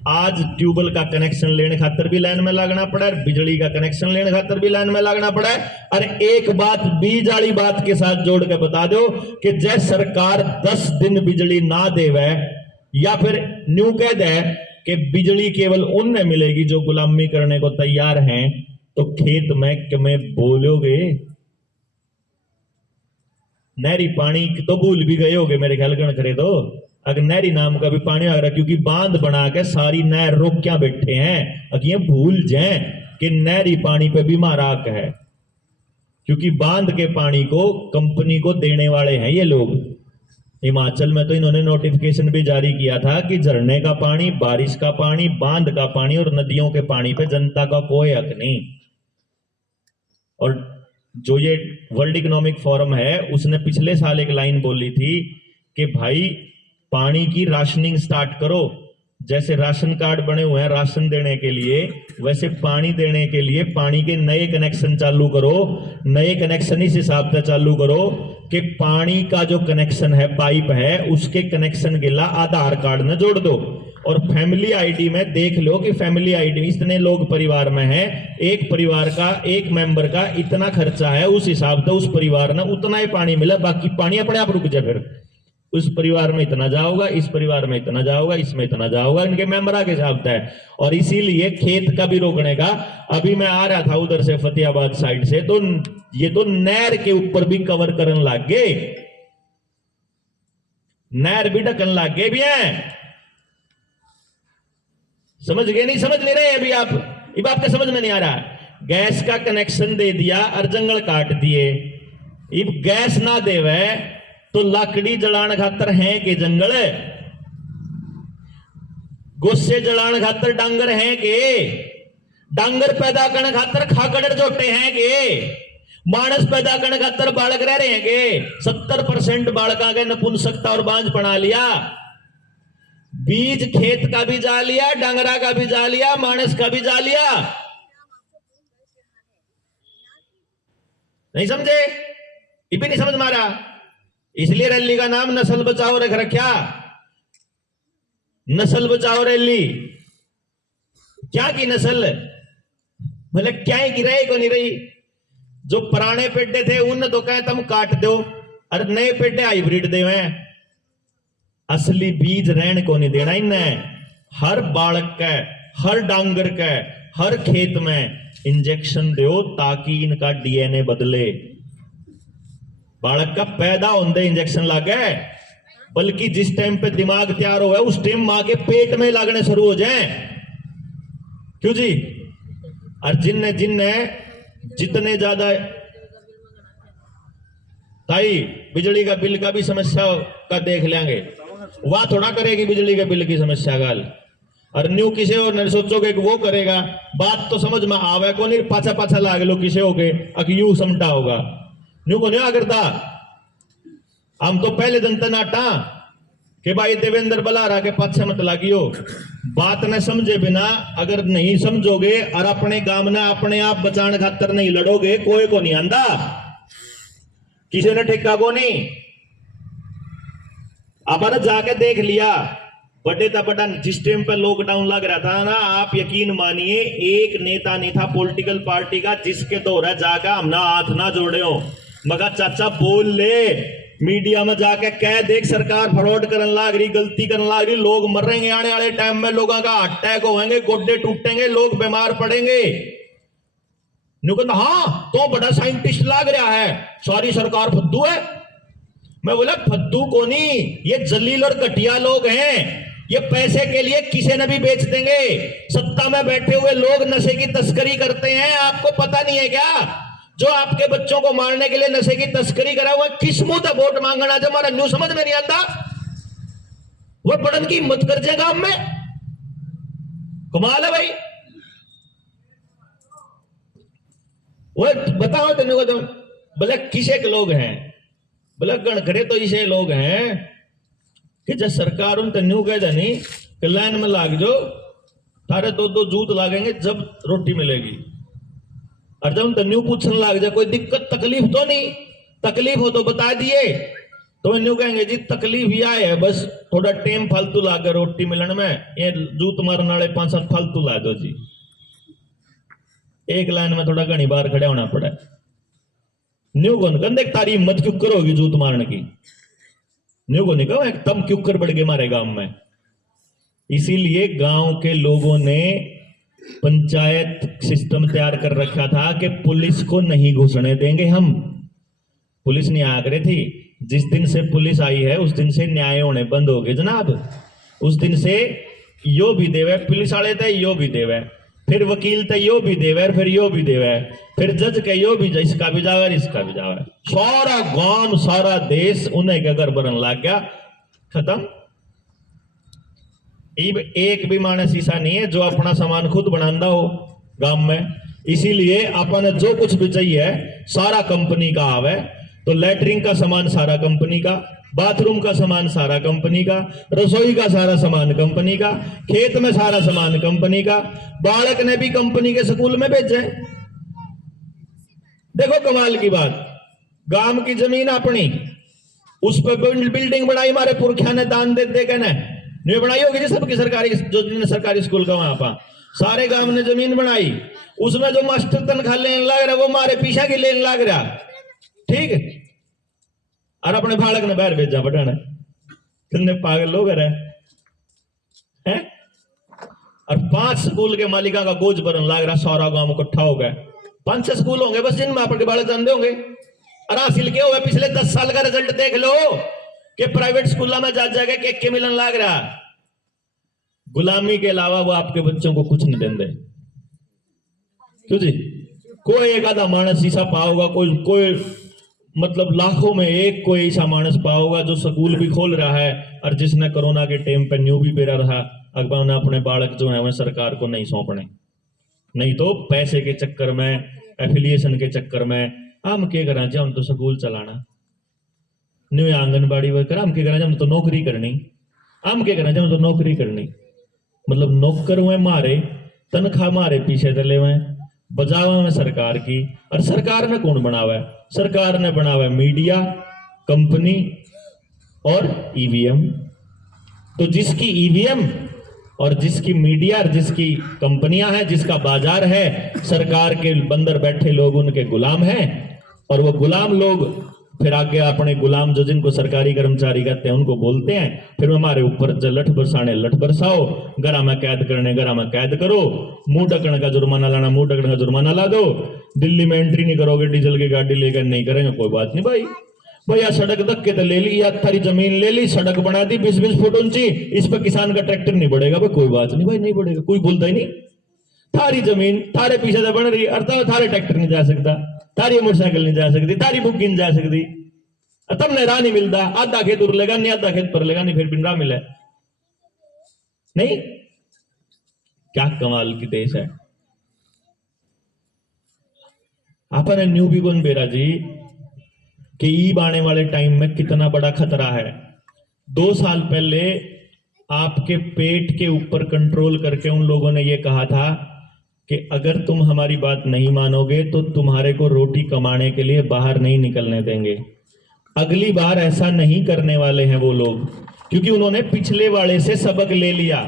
आज ट्यूबवेल का कनेक्शन लेने खातर भी लाइन में लगना पड़ा है, बिजली का कनेक्शन लेने खातर भी लाइन में लगना पड़ा है। और एक बात बीज वाली बात के साथ जोड़ के बता दो कि जैसे सरकार 10 दिन बिजली ना देवे या फिर न्यू कह दे कि बिजली केवल उन्हें मिलेगी जो गुलामी करने को तैयार हैं, तो खेत में बोलोगे नहरी पानी तो भूल भी गए होगे मेरे ख्याल गण करे तो। अगर नहरी नाम का भी पानी आ रहा, क्योंकि बांध बना के सारी नहर रोक क्या बैठे हैं, अगर ये भूल जाए कि नहरी पानी पे भी महाराक है, क्योंकि बांध के पानी को कंपनी को देने वाले हैं ये लोग। हिमाचल में तो इन्होंने नोटिफिकेशन भी जारी किया था कि झरने का पानी, बारिश का पानी, बांध का पानी और नदियों के पानी पे जनता का कोई हक नहीं। और जो ये वर्ल्ड इकोनॉमिक फोरम है उसने पिछले साल एक लाइन बोली थी कि भाई पानी की राशनिंग स्टार्ट करो, जैसे राशन कार्ड बने हुए हैं राशन देने के लिए, वैसे पानी देने के लिए पानी के नए कनेक्शन चालू करो। नए कनेक्शन इस हिसाब से चालू करो कि पानी का जो कनेक्शन है, पाइप है, उसके कनेक्शन के ला आधार कार्ड न जोड़ दो, और फैमिली आईडी में देख लो कि फैमिली आईडी इतने लोग परिवार में है, एक परिवार का एक मेंबर का इतना खर्चा है, उस हिसाब से उस परिवार ने उतना ही पानी मिला, बाकी पानी अपने आप रुक जाए। फिर उस परिवार में इतना जाओगा, इस परिवार में इतना जाओगा, इसमें इतना जाओगा, इनके मेंबर के हिसाब से है। और इसीलिए खेत का भी रोकने का, अभी मैं आ रहा था उधर से फतेहाबाद साइड से, तो ये तो नहर के ऊपर भी कवर करने लग गए, नहर भी ढकन लग गए भी हैं। समझ गए नहीं? समझ नहीं रहे अभी आप? ये आपके समझ में नहीं आ रहा। गैस का कनेक्शन दे दिया और जंगल काट दिए, अब गैस ना देवे तो लाकड़ी जलाण खातर है के जंगल, गुस्से जलाण खातर डांगर है के, डांगर पैदा करने खातर खाकड़ जोटे हैं के, मानस पैदा करने खातर बालक रह रहे हैं के। 70% बालका के नपुंसकता और बांझ बना लिया। बीज खेत का भी जा लिया, डांगरा का भी जा लिया, मानस का भी जा लिया। नहीं समझे? ये भी नहीं समझ मारा, इसलिए रैली का नाम नस्ल बचाओ रख रखा। नस्ल बचाओ रैली। क्या की नस्ल? मतलब क्या ही की रही को नहीं रही। जो पुराने पेड़े थे उन तो कहे तुम काट दो, और नए पेड़े हाइब्रिड दे हैं। असली बीज रहने को नहीं देना इन्हें। हर बालक का, हर डांगर का, हर खेत में इंजेक्शन दो ताकि इनका डीएनए बदले। बालक का पैदा होने इंजेक्शन लागे, बल्कि जिस टाइम पे दिमाग तैयार हो उस टाइम मां के पेट में लगने शुरू हो जाए। क्यों जी? और जिनने जिनने जितने ज्यादा ताई बिजली का बिल का भी समस्या का देख लेंगे, वह थोड़ा करेगी बिजली के बिल की समस्या गाल। और न्यू किसे और नहीं सोचोगे कि वो करेगा, बात तो समझ में आवे को नहीं, पाछा पाछा लाग लो किसे हो गए यू समटा होगा। न्यू को नहीं करता। हम तो पहले दिन तनाटा कि भाई देवेंद्र बलारा के पाछे मत लागियो। बात न समझे बिना अगर नहीं समझोगे और अपने गांव ने अपने आप बचाने खातर नहीं लड़ोगे, कोई को नहीं आंदा, किसी ने ठेका को नहीं। अपन जाके देख लिया बड़े था बड़ा, जिस टाइम पे लॉकडाउन लग रहा था ना, आप यकीन मानिए एक नेता नहीं था पॉलिटिकल पार्टी का जिसके दौरा जाकर हमने हाथ ना जोड़े हो। मगर चाचा बोल ले, मीडिया में जाके कह देख सरकार फ्रॉड करने लाग रही, गलती करने लाग रही, लोग मरेंगे आने वाले टाइम में, लोगों का अटैक होंगे, गोड्डे टूटेंगे, लोग बीमार पड़ेंगे। कहता हाँ तो बड़ा साइंटिस्ट लाग रहा है, सारी सरकार फद्दू है। मैं बोला फद्दू को नहीं, ये जलील और घटिया लोग हैं, ये पैसे के लिए किसे न भी बेच देंगे। सत्ता में बैठे हुए लोग नशे की तस्करी करते हैं, आपको पता नहीं है क्या? जो आपके बच्चों को मारने के लिए नशे की तस्करी करा हुआ, किस मुंह तक वोट मांगना जब हमारा न्यू समझ में नहीं आता। वो बड़न की हिम्मत कर जाएगा हम में, कमाल है भाई। वो बताओ तेन को तो बोले किसे के लोग हैं, बोले गणखरे तो इसे लोग हैं कि जब सरकार उन तेन्यू कह देनी कि लाइन में लाग जो, थारे दो जूत लागेंगे जब रोटी मिलेगी। और जब तेन्यू पूछने लग जाए कोई दिक्कत तकलीफ तो नहीं, तकलीफ हो तो बता दिए, तो न्यू कहेंगे जी तकलीफ यह है बस थोड़ा टेम फालतू लागे रोटी मिलने में, ये जूत मारने वाले 5-7 फालतू ला दो जी। एक लाइन में थोड़ा घनी बार खड़ा होना पड़ा। न्यू को देख तारी हिम्मत क्यों करोगी जूत मारने की, न्यू को नहीं कहो तम क्यों कर बढ़ गए हमारे गांव में। इसीलिए गांव के लोगों ने पंचायत सिस्टम तैयार कर रखा था कि पुलिस को नहीं घुसने देंगे हम। पुलिस नहीं आ रही थी, जिस दिन से पुलिस आई है उस दिन से न्याय होने बंद हो गए जनाब। उस दिन से यो भी देवे, पुलिस वाले थे यो भी देवे, फिर वकील थे यो भी देवे, फिर यो भी देवे, फिर जज के यो भी, इसका भी जावे इसका भी जावे। सारा गांव सारा देश उन्हें के घर बनने लग गया, खत्म। एक भी मानस ऐसा नहीं है जो अपना सामान खुद बनाता हो गांव में। इसीलिए अपन जो कुछ भी चाहिए सारा कंपनी का आवे। तो लैटरिन का सामान सारा कंपनी का, बाथरूम का सामान सारा कंपनी का, रसोई का सारा सामान कंपनी का, खेत में सारा सामान कंपनी का, बालक ने भी कंपनी के स्कूल में भेजे। देखो कमाल की बात, गांव की जमीन अपनी, उस पर बिल्डिंग बनाई हमारे पुरखिया ने दान दे दे के नहीं बनाई होगी जी सबकी सरकारी, जो सरकारी स्कूल का वहां पर सारे गांव ने जमीन बनाई। उसमें जो मास्टर तनख्वाह लेने लग रहा वो हमारे पीछा की लेने लग रहा, ठीक है। और अपने बालक ने बाहर भेजा बटाने, कितने पागल लोग रहे हैं। और 5 स्कूल के मालिका का बोझ भरन लग रहा, सारा गांव इकट्ठा हो गया। 5-6 स्कूल होंगे बस जिनमें आपके बालक जानते होंगे। और हासिल क्या हुआ, पिछले 10 साल का रिजल्ट देख लो कि प्राइवेट स्कूलों में जा जाके केक के मिलन लग रहा। गुलामी के अलावा वो आपके बच्चों को कुछ नहीं देंगे। क्यों जी? कोई एक आधा मानस शीशा पाओगा, कोई मतलब लाखों में एक कोई ऐसा मानस पाओगा जो स्कूल भी खोल रहा है और जिसने कोरोना के टाइम पे न्यू भी बेरा रहा, अगर उन्हें अपने बालक जो है वह सरकार को नहीं सौंपने, नहीं तो पैसे के चक्कर में, एफिलिएशन के चक्कर में हम क्या करा जो हम तो स्कूल चलाना, न्यू आंगनबाड़ी वगैरह हम क्या करा हम तो नौकरी करनी, हम क्या करा हम तो नौकरी करनी। मतलब नौकर हुए मारे, तनख्वाह मारे पीछे चले हुए, बजावा में सरकार की। और सरकार ने कौन बनावा है? सरकार ने बनावा है मीडिया कंपनी और ईवीएम। तो जिसकी ईवीएम और जिसकी मीडिया और जिसकी कंपनियां हैं, जिसका बाजार है, सरकार के अंदर बैठे लोग उनके गुलाम हैं। और वो गुलाम लोग फिर आगे अपने गुलाम जो जिनको सरकारी कर्मचारी कहते हैं उनको बोलते हैं, फिर हमारे ऊपर लठ बरसाने लठ बरसाओ, गरा में कैद करने गरा में कैद करो, मुंह ढकने का जुर्माना लाना मुंह ढकने का जुर्माना ला दो, दिल्ली में एंट्री नहीं करोगे डीजल की गाड़ी लेकर नहीं करेंगे कोई बात नहीं भाई, भैया सड़क धक्के तो ले ली, या थारी जमीन ले ली, सड़क बना दी 20-20 फुट ऊंची, इस पर किसान का ट्रैक्टर नहीं बढ़ेगा भाई, कोई बात नहीं भाई, नहीं बढ़ेगा, कोई बोलता ही नहीं। थारी जमीन थारे पीछे से बन रही, अर्थात थारे ट्रैक्टर नहीं जा सकता, थारी मोटरसाइकिल नहीं जा सकती, थारी बुग्गी नहीं जा सकती, तब राह नहीं मिलता, आधा खेत उर लेगा नहीं, आधा खेत पर लेगा नहीं, फिर बिन राह मिले नहीं। क्या कमाल की देश है। आपने न्यू भी कौन बेरा जी कि ईब आने वाले टाइम में कितना बड़ा खतरा है। 2 साल पहले आपके पेट के ऊपर कंट्रोल करके उन लोगों ने यह कहा था कि अगर तुम हमारी बात नहीं मानोगे तो तुम्हारे को रोटी कमाने के लिए बाहर नहीं निकलने देंगे। अगली बार ऐसा नहीं करने वाले हैं वो लोग, क्योंकि उन्होंने पिछले वाले से सबक ले लिया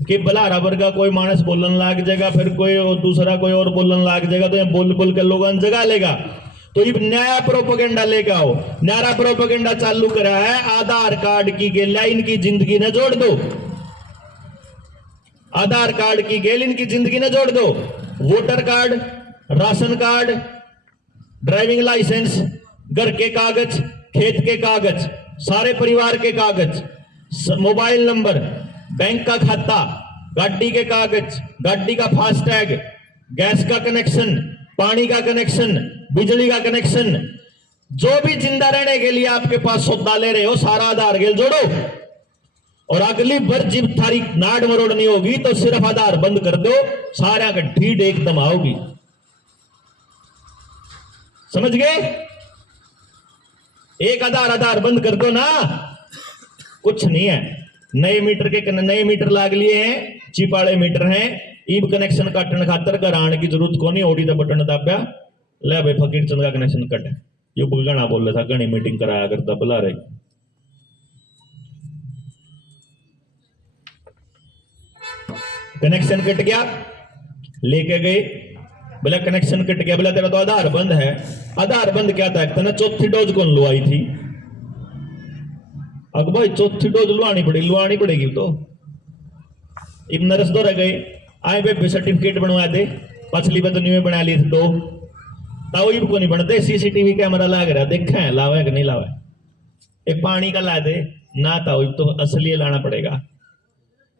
कि बलारा वर्गा कोई मानस बोलन लाग जाएगा, फिर कोई और दूसरा कोई और बोलन लाग जाएगा, तो ये बोल बोल के लोगों जगा लेगा। तो ये नया प्रोपेगेंडा लेकर आओ, नया प्रोपेगेंडा चालू करा है, आधार कार्ड की गेल इनकी जिंदगी ने जोड़ दो, आधार कार्ड की गेल इनकी जिंदगी ने जोड़ दो। Voter card, ration card, driving license, घर के कागज, खेत के कागज, सारे परिवार के कागज, मोबाइल नंबर, बैंक का खाता, गाड़ी के कागज, गाड़ी का फास्टैग, गैस का कनेक्शन, पानी का कनेक्शन, बिजली का कनेक्शन, जो भी जिंदा रहने के लिए आपके पास सौदा ले रहे हो सारा आधार गेल जोड़ो। और अगली बार जब थारी नाड़ मरोड़ नहीं होगी तो सिर्फ आधार बंद कर दो, सारा का ढीड एकदम आओगी। समझ गए? एक आधार बंद कर दो ना, कुछ नहीं है। नए मीटर लाग लिए हैं, चिपाड़े मीटर हैं, ईब कनेक्शन काटने खातर घर आने की जरूरत को नहीं, ओडी दा बटन दाब्या ले भाई फकीर चंद का कनेक्शन कट। ये गणा बोल रहा था, गणी मीटिंग कराया करता बुला रहे, कनेक्शन कट गया, लेके गए, बोला कनेक्शन कट गया, बोला तेरा तो आधार बंद है। आधार बंद क्या था? तने चौथी डोज कौन लुआई थी? अब भाई चौथी डोज लुआनी पड़ेगी तो इन नरस दो रह गए, आए बे सर्टिफिकेट बनवा दे, पछली बार तो न्यू बना ली थी दो, ताऊ को नहीं बनते, सीसीटीवी कैमरा लाग रहा, देखा है लावा कि नहीं लावा, एक पानी का ला दे ना, ताऊ तो असली लाना पड़ेगा।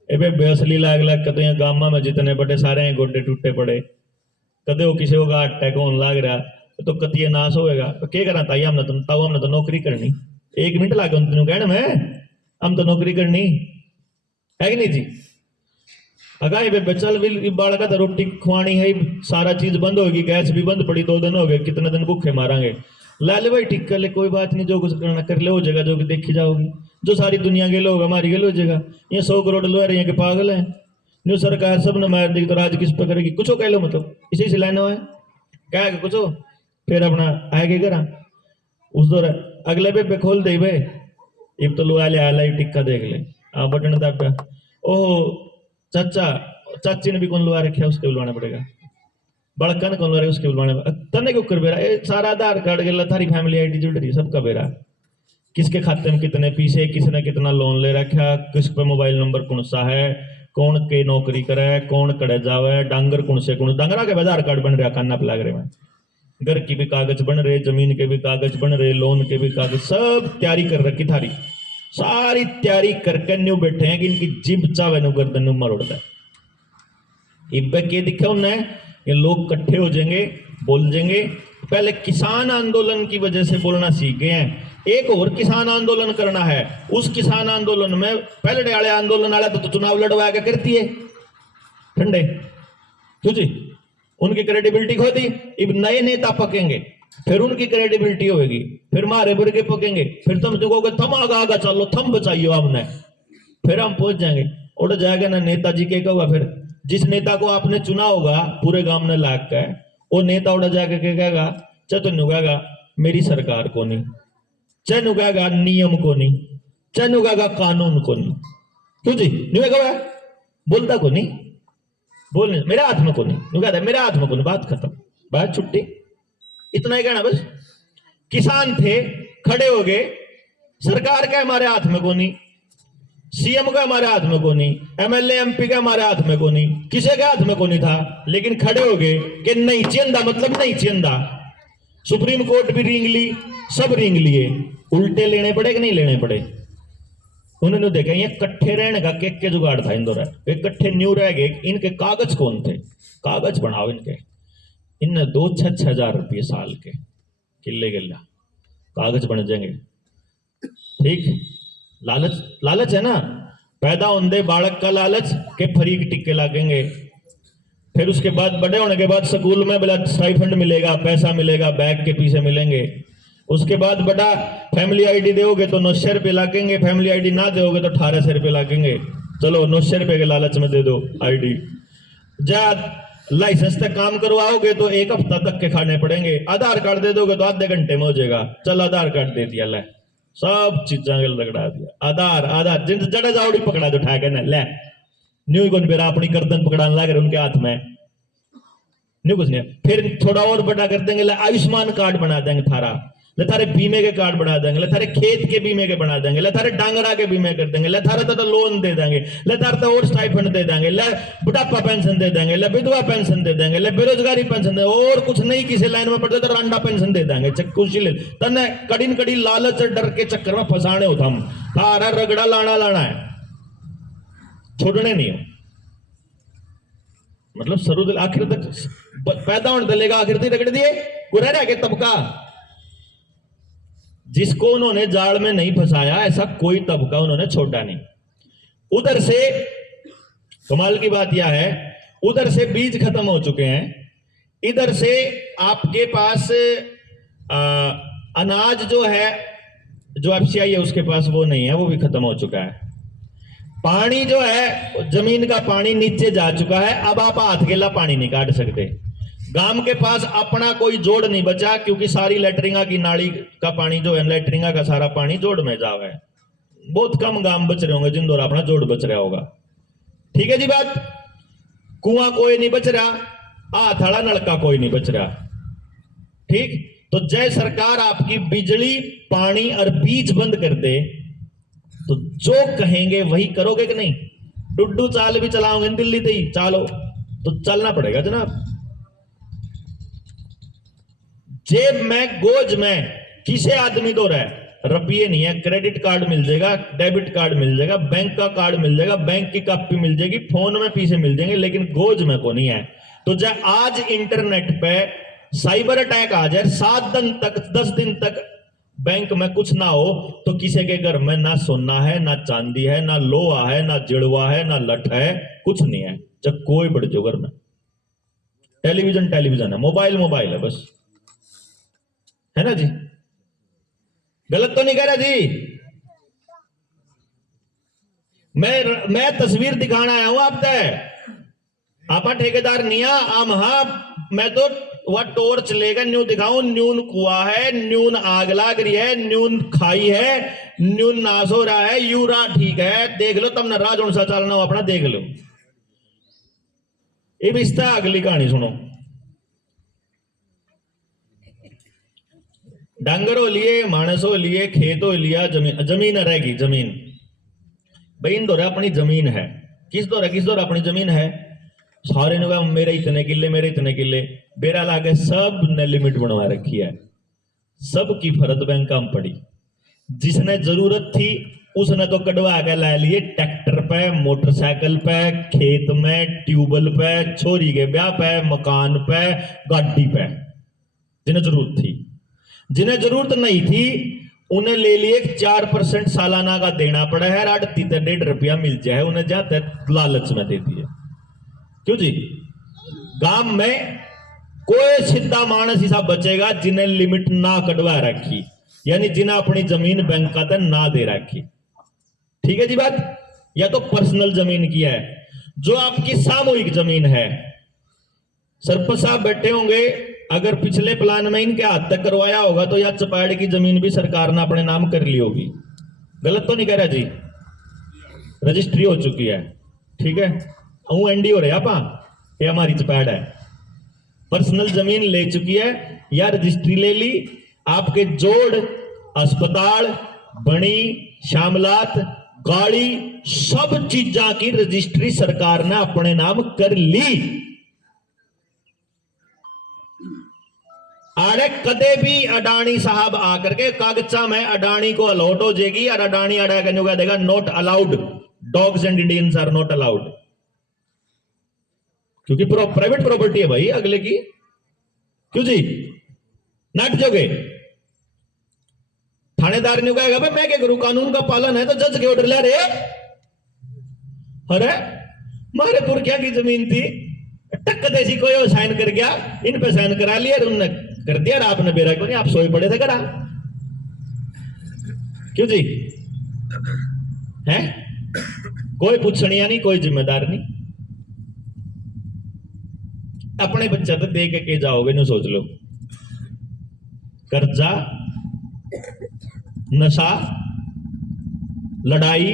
ए बेअसली लाग कदे गामा में जितने बड़े सारे गोडे टूटे पड़े, कदे वो किसी का अटैक होने लाग रहा तो कतिये नाश होएगा। तो क्या करा ताई, हमने तो नौकरी करनी, 1 मिनट लागे तेन कहना मैं हम तो नौकरी करनी है कि नहीं जी। अगा बे चल भी बालका तो रोटी खुआनी है, सारा चीज बंद होगी, गैस भी बंद पड़ी, 2 दिन हो गए, कितने दिन भूखे मारांगे, ला ले भाई ठीक कर ले, कोई बात नहीं, जो कुछ करना कर ले, हो जाएगा, जो कि देखी जाओगी, जो सारी दुनिया के लोग हमारी गेल हो जाएगा। ये 100 करोड़ लोग रही के पागल है, जो सरकार सब ने मार दी तो राज किस पर करेगी? कुछ कह लो, मतलब इसी से लाना है क्या है कुछ, फिर अपना आएगा करा उस दौर अगले पे खोल दे भाई, इब तो लोग आले टिक्का देख ले, बटन दाबा, ओह चाचा चाची ने भी कौन लुआ रखा, उसके बुलवाना पड़ेगा, बड़का ने कौन लुआ रखा, उसके बुलवाना पड़ेगा। तने क्यों कर बेरा सारा आधार कार्ड के थारी फैमिली आईडी जुड़ रही, सबका बेरा, किसके खाते में कितने पैसे, किसने कितना लोन ले रखा, किस पे मोबाइल नंबर कौन सा है, कौन के नौकरी करे, कौन कड़े जावे, डांगर कौन से कौन, डांगरा के आधार कार्ड बन रहा, काना पे लाग रहे में, घर की भी कागज बन रहे, जमीन के भी कागज बन रहे, लोन के भी कागज, सब तैयारी कर रखी, थारी सारी तैयारी करके न्यू बैठे हैं कि इनकी जिब चावे नु गर्दन नु मरोड़ता है। इब्बे के दिखा उन्हें, ये लोग इकट्ठे हो जाएंगे, बोल जाएंगे, पहले किसान आंदोलन की वजह से बोलना सीख गए हैं। एक और किसान आंदोलन करना है, उस किसान आंदोलन में पहले वाले आंदोलन वाला तो चुनाव लड़वा के करती है ठंडे, क्यों जी? उनकी क्रेडिबिलिटी खो दी। अब नए नेता पकेंगे, फिर उनकी क्रेडिबिलिटी होगी, फिर मारे बुरके पकेंगे, फिर तुम जो कहोगे थम आगा आगा चलो, थम बचाइयो हमने, फिर हम पहुंच जाएंगे। उड़ जाएगा ना नेताजी के कहोगा, फिर जिस नेता को आपने चुना होगा पूरे गांव ने लाग के, वो नेता उड़ा जाके कहेगा चतुनु कहेगा मेरी सरकार को नहीं, चैनु कहेगा नियम को नहीं, चैनु कहेगा कानून को नहीं, क्यों जी? नहीं कहा बोलता को नहीं, बोलने मेरे हाथ में को नहीं, कहता मेरे हाथ में को नहीं, बात खत्म, बात छुट्टी, इतना ही कहना बस। किसान थे, खड़े हो गए, सरकार का हमारे हाथ में को नहीं, सीएम का हमारे हाथ में को नहीं, एमएलए एमपी का हमारे हाथ में को नहीं, किसी के हाथ में को नहीं था, लेकिन खड़े हो गए कि नहीं चेंदा मतलब नहीं चेंदा। सुप्रीम कोर्ट भी रींग ली, सब रींग लिए, उल्टे लेने पड़े कि नहीं लेने पड़े? उन्होंने देखा ये कट्ठे रहने का के जुगाड़ था इंदौर, इकट्ठे न्यू रह गए। इनके कागज कौन थे? कागज बनाओ इनके, इन 2-6 हजार रुपये साल के किले किला कागज बन जाएंगे, ठीक? लालच, लालच है ना, पैदा होने बालक का लालच के फरीक टिक्के लागेंगे, फिर उसके बाद बड़े होने के बाद स्कूल में बड़ा स्टाइफंड मिलेगा, पैसा मिलेगा, बैग के पीछे मिलेंगे। उसके बाद बड़ा फैमिली आईडी दोगे तो 900 रुपये लागेंगे, फैमिली आईडी ना दोगे तो 1800 रुपये लागेंगे। चलो 900 रुपये के लालच में दे दो आईडी। जा लाइसेंस तक काम करवाओगे तो 1 हफ्ता तक के खाने पड़ेंगे, आधार कार्ड दे दोगे तो आधे घंटे में हो जाएगा। चल आधार कार्ड दे दिया, ले सब चीजा लगड़ा दिया, आधार आधार जिन जड़ा जावड़ी पकड़ा दो उठा के ना, ले न्यू कौन बेरा अपनी गर्दन पकड़ाने लग रहे उनके हाथ में, न्यू कुछ नहीं। फिर थोड़ा और बड़ा कर देंगे, ले आयुष्मान कार्ड बना देंगे थारा, ले थारे बीमे के कार्ड बना देंगे, ले थारे खेत के बीमे के बना देंगे, ले थारे डांगरा के बीमे कर देंगे, ले थारे तो लोन दे देंगे, ले थारे और स्टाइपेंड दे देंगे, ले बुढ़ापा पेंशन दे देंगे, ले विधवा पेंशन दे देंगे, ले बेरोजगारी पेंशन दे, और कुछ नहीं किसी लाइन में पड़ते तो रांडा पेंशन दे देंगे। खुशी ले तने कड़ी कड़ी लालच डर के चक्कर में फंसाने हो, हम थारा रगड़ा लाना लाना है, छोड़ने नहीं हो। मतलब सरू दिल आखिर तक पैदा होने दलेगा, आखिर तक रगड़ दिए गुरह रह के तबका जिसको उन्होंने जाल में नहीं फंसाया, ऐसा कोई तबका उन्होंने छोड़ा नहीं। उधर से कमाल की बात यह है, उधर से बीज खत्म हो चुके हैं, इधर से आपके पास अनाज जो है, जो एफसीआई है उसके पास वो नहीं है, वो भी खत्म हो चुका है। पानी जो है, जमीन का पानी नीचे जा चुका है, अब आप हाथ अकेला पानी नहीं काट सकते। गांव के पास अपना कोई जोड़ नहीं बचा, क्योंकि सारी लेटरिंगा की नाली का पानी जो है, लेटरिंगा का सारा पानी जोड़ में जावा है। बहुत कम गांव बच रहे होंगे जिन द्वारा अपना जोड़ बच रहा होगा, ठीक है जी बात। कुआं कोई नहीं बच रहा, हाथ वाला नलका कोई नहीं बच रहा, ठीक। तो जय सरकार आपकी बिजली पानी और बीज बंद कर दे तो जो कहेंगे वही करोगे कि नहीं? डुड्डू चाल भी चलाओगे दिल्ली से ही चालो तो चलना पड़ेगा जनाब। जेब में गोज में किसे आदमी दो रहा है, रुपये नहीं है, क्रेडिट कार्ड मिल जाएगा, डेबिट कार्ड मिल जाएगा, बैंक का कार्ड मिल जाएगा, बैंक की कॉपी मिल जाएगी, फोन में पैसे मिल जाएंगे, लेकिन गोज में को नहीं है। तो जब आज इंटरनेट पे साइबर अटैक आ जाए, 7 दिन तक 10 दिन तक बैंक में कुछ ना हो, तो किसी के घर में ना सोना है, ना चांदी है, ना लोहा है, ना जिड़वा है, ना लठ है, कुछ नहीं है। जब कोई बड़े जो घर में टेलीविजन टेलीविजन है, मोबाइल मोबाइल है, बस है ना जी। गलत तो नहीं कह रहा जी, मैं तस्वीर दिखाना आया हूं आप तय, आपा ठेकेदार नहीं आम, हाँ मैं तो वह टोर्च लेकर न्यू दिखाऊं, न्यून कुआ है, न्यून आग लाग रही है, न्यून खाई है, न्यून नाश हो रहा है, यूरा ठीक है, देख लो तब न राज सा चलना हो अपना देख लो। ये भी इसका अगली कहानी सुनो। डांगरो लिए, मानसो लिए, खेतों लिया, जमीन जमीन रहेगी जमीन। भाई इन दौरा अपनी जमीन है, किस दौरा अपनी जमीन है। सारे ने कहा मेरे इतने किले, मेरे इतने किले, बेरा लाके सब ने लिमिट बनवा रखी है, सबकी फरद बैंक में पड़ी। जिसने जरूरत थी उसने तो कटवा के ला लिए, ट्रैक्टर पे, मोटरसाइकिल पे, खेत में, ट्यूबवेल पे, छोरी के ब्याह पे, मकान पे, गाड़ी पे। जिन्हें जरूरत थी। जिन्हें जरूरत नहीं थी उन्हें ले लिए 4% सालाना का देना पड़ा है, 1.5 मिल जाए उन्हें, जाते लालच में दे दिए। क्यों जी? गांव में कोई सीधा मानस हिसाब बचेगा जिन्हें लिमिट ना कटवा रखी, यानी जिन्हें अपनी जमीन बैंक का ना दे रखी। ठीक है जी बात? या तो पर्सनल जमीन की है, जो आपकी सामूहिक जमीन है। सरपंच साहब बैठे होंगे, अगर पिछले प्लान में इनके हाथ तक करवाया होगा तो या चपाड़ की जमीन भी सरकार ने अपने नाम कर ली होगी। गलत तो नहीं कह रहा जी? रजिस्ट्री हो चुकी है, ठीक है। एनडी हो रहे आप, ये हमारी चपाड़ है, पर्सनल जमीन ले चुकी है या रजिस्ट्री ले ली। आपके जोड़, अस्पताल, बनी, शामलात, गाड़ी, सब चीजा की रजिस्ट्री सरकार ने अपने नाम कर ली। आड़े कदे भी अडानी साहब आकर के कागजा में अडानी को अलॉट हो जाएगी और अडानी अड़ा कहने देगा not allowed, dogs and Indians are not allowed, क्योंकि प्राइवेट प्रॉपर्टी है भाई अगले की। क्यों जी? नट जोगे थानेदार ने कहेगा भाई मैं क्या करूं, कानून का पालन है तो जज के ऑर्डर ले रहे। अरे मारे पुरखिया की जमीन थी, टक्क देसी कोई साइन कर गया, इन पे साइन करा लिया, उन्होंने कर दिया, आपने बेरा क्यों नहीं, आप सोए पड़े थे करा। क्यों जी? है कोई पूछनिया नहीं, कोई जिम्मेदार नहीं। अपने बच्चा तो दे के जाओगे ना, सोच लो। कर्जा, नशा, लड़ाई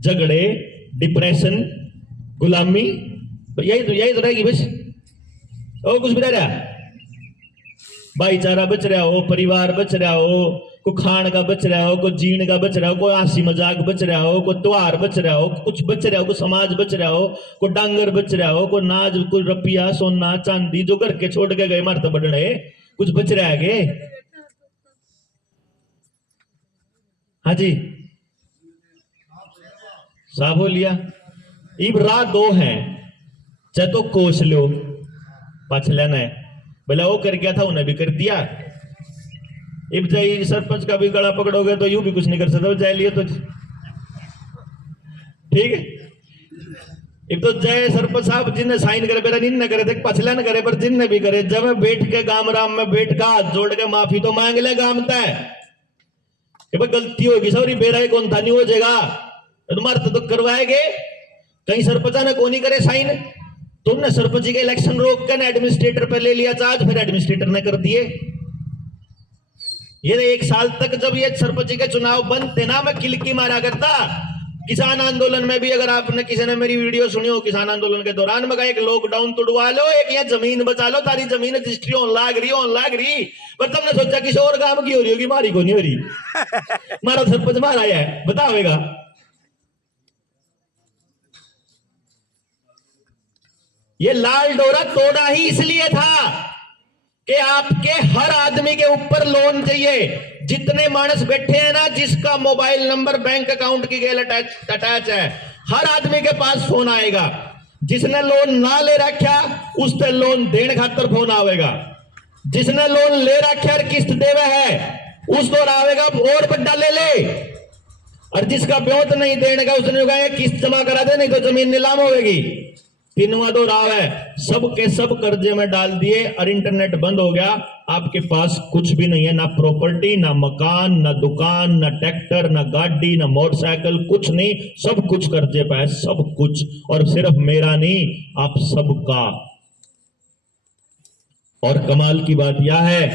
झगड़े, डिप्रेशन, गुलामी, यही तो रहेगी बस, और कुछ भी रह रहा। भाईचारा बच रहा हो, परिवार बच रहा हो, को खान का बच रहा हो, को जीण का बच रहा हो, कोई हंसी मजाक बच रहा हो, को त्योहार बच रहा हो, कुछ बच रहा हो, को समाज बच रहा हो, को डांगर बच रहा हो, को नाज, कोई रुपया सोना चांदी जो घर के छोड़ के गए मरते बढ़ने, कुछ बच रहा है के? हाँ जी साहब हो लिया। इब राह दो हैं, चाहे तो कोस लो, पछ लेना है, भला वो कर गया था उन्हें भी कर दिया। इब जाइए सरपंच का भी गला पकड़ोगे तो यूं भी कुछ नहीं कर सकते, जाए लिए तो ठीक है। इब तो जय सरपंच साहब जिनने साइन करे बेरा जिनने करे थे, पछला न करे, पर जिनने भी करे, जब मैं बैठ के गाम राम में बैठ का हाथ जोड़ के माफी तो मांग ले गाम तय, गलती होगी सॉरी बेरा कौन था नहीं हो जाएगा, तुम्हारे तो करवाएंगे। कहीं सरपंच ने कौन नहीं करे साइन, तुमने सरपंच के इलेक्शन रोक कर एडमिनिस्ट्रेटर पे ले लिया चार्ज, फिर एडमिनिस्ट्रेटर ने कर दिए। ये 1 साल तक जब ये सरपंच के चुनाव बंद थे ना, मैं किलकी मारा करता। किसान आंदोलन में भी, अगर आपने किसी ने मेरी वीडियो सुनी हो, किसान आंदोलन के दौरान मैं एक लॉकडाउन तोड़वा लो, एक यहाँ जमीन बचा लो, तारी जमीन रजिस्ट्री होने लाग रही, पर तुमने सोचा किसी और काम की हो रही होगी, मारी को नहीं हो रही। मारा सरपंच मारा है बतावेगा। ये लाल डोरा तोड़ा ही इसलिए था कि आपके हर आदमी के ऊपर लोन चाहिए। जितने मानस बैठे हैं ना, जिसका मोबाइल नंबर बैंक अकाउंट की गेल अटैच है, हर आदमी के पास फोन आएगा। जिसने लोन ना ले रखा उससे लोन देने खातर फोन आवेगा, जिसने लोन ले रखा और किस्त देवे है उस दौर आवेगा और बड्डा ले ले, और जिसका ब्योत नहीं देने का उसने कहा किस्त जमा करा दे नहीं तो जमीन नीलाम होगी। 3वां दौर आवा है, सब के सब कर्जे में डाल दिए और इंटरनेट बंद हो गया। आपके पास कुछ भी नहीं है, ना प्रॉपर्टी, ना मकान, ना दुकान, ना ट्रैक्टर, ना गाड़ी, ना मोटरसाइकिल, कुछ नहीं, सब कुछ कर्जे पे है, सब कुछ। और सिर्फ मेरा नहीं, आप सबका। और कमाल की बात यह है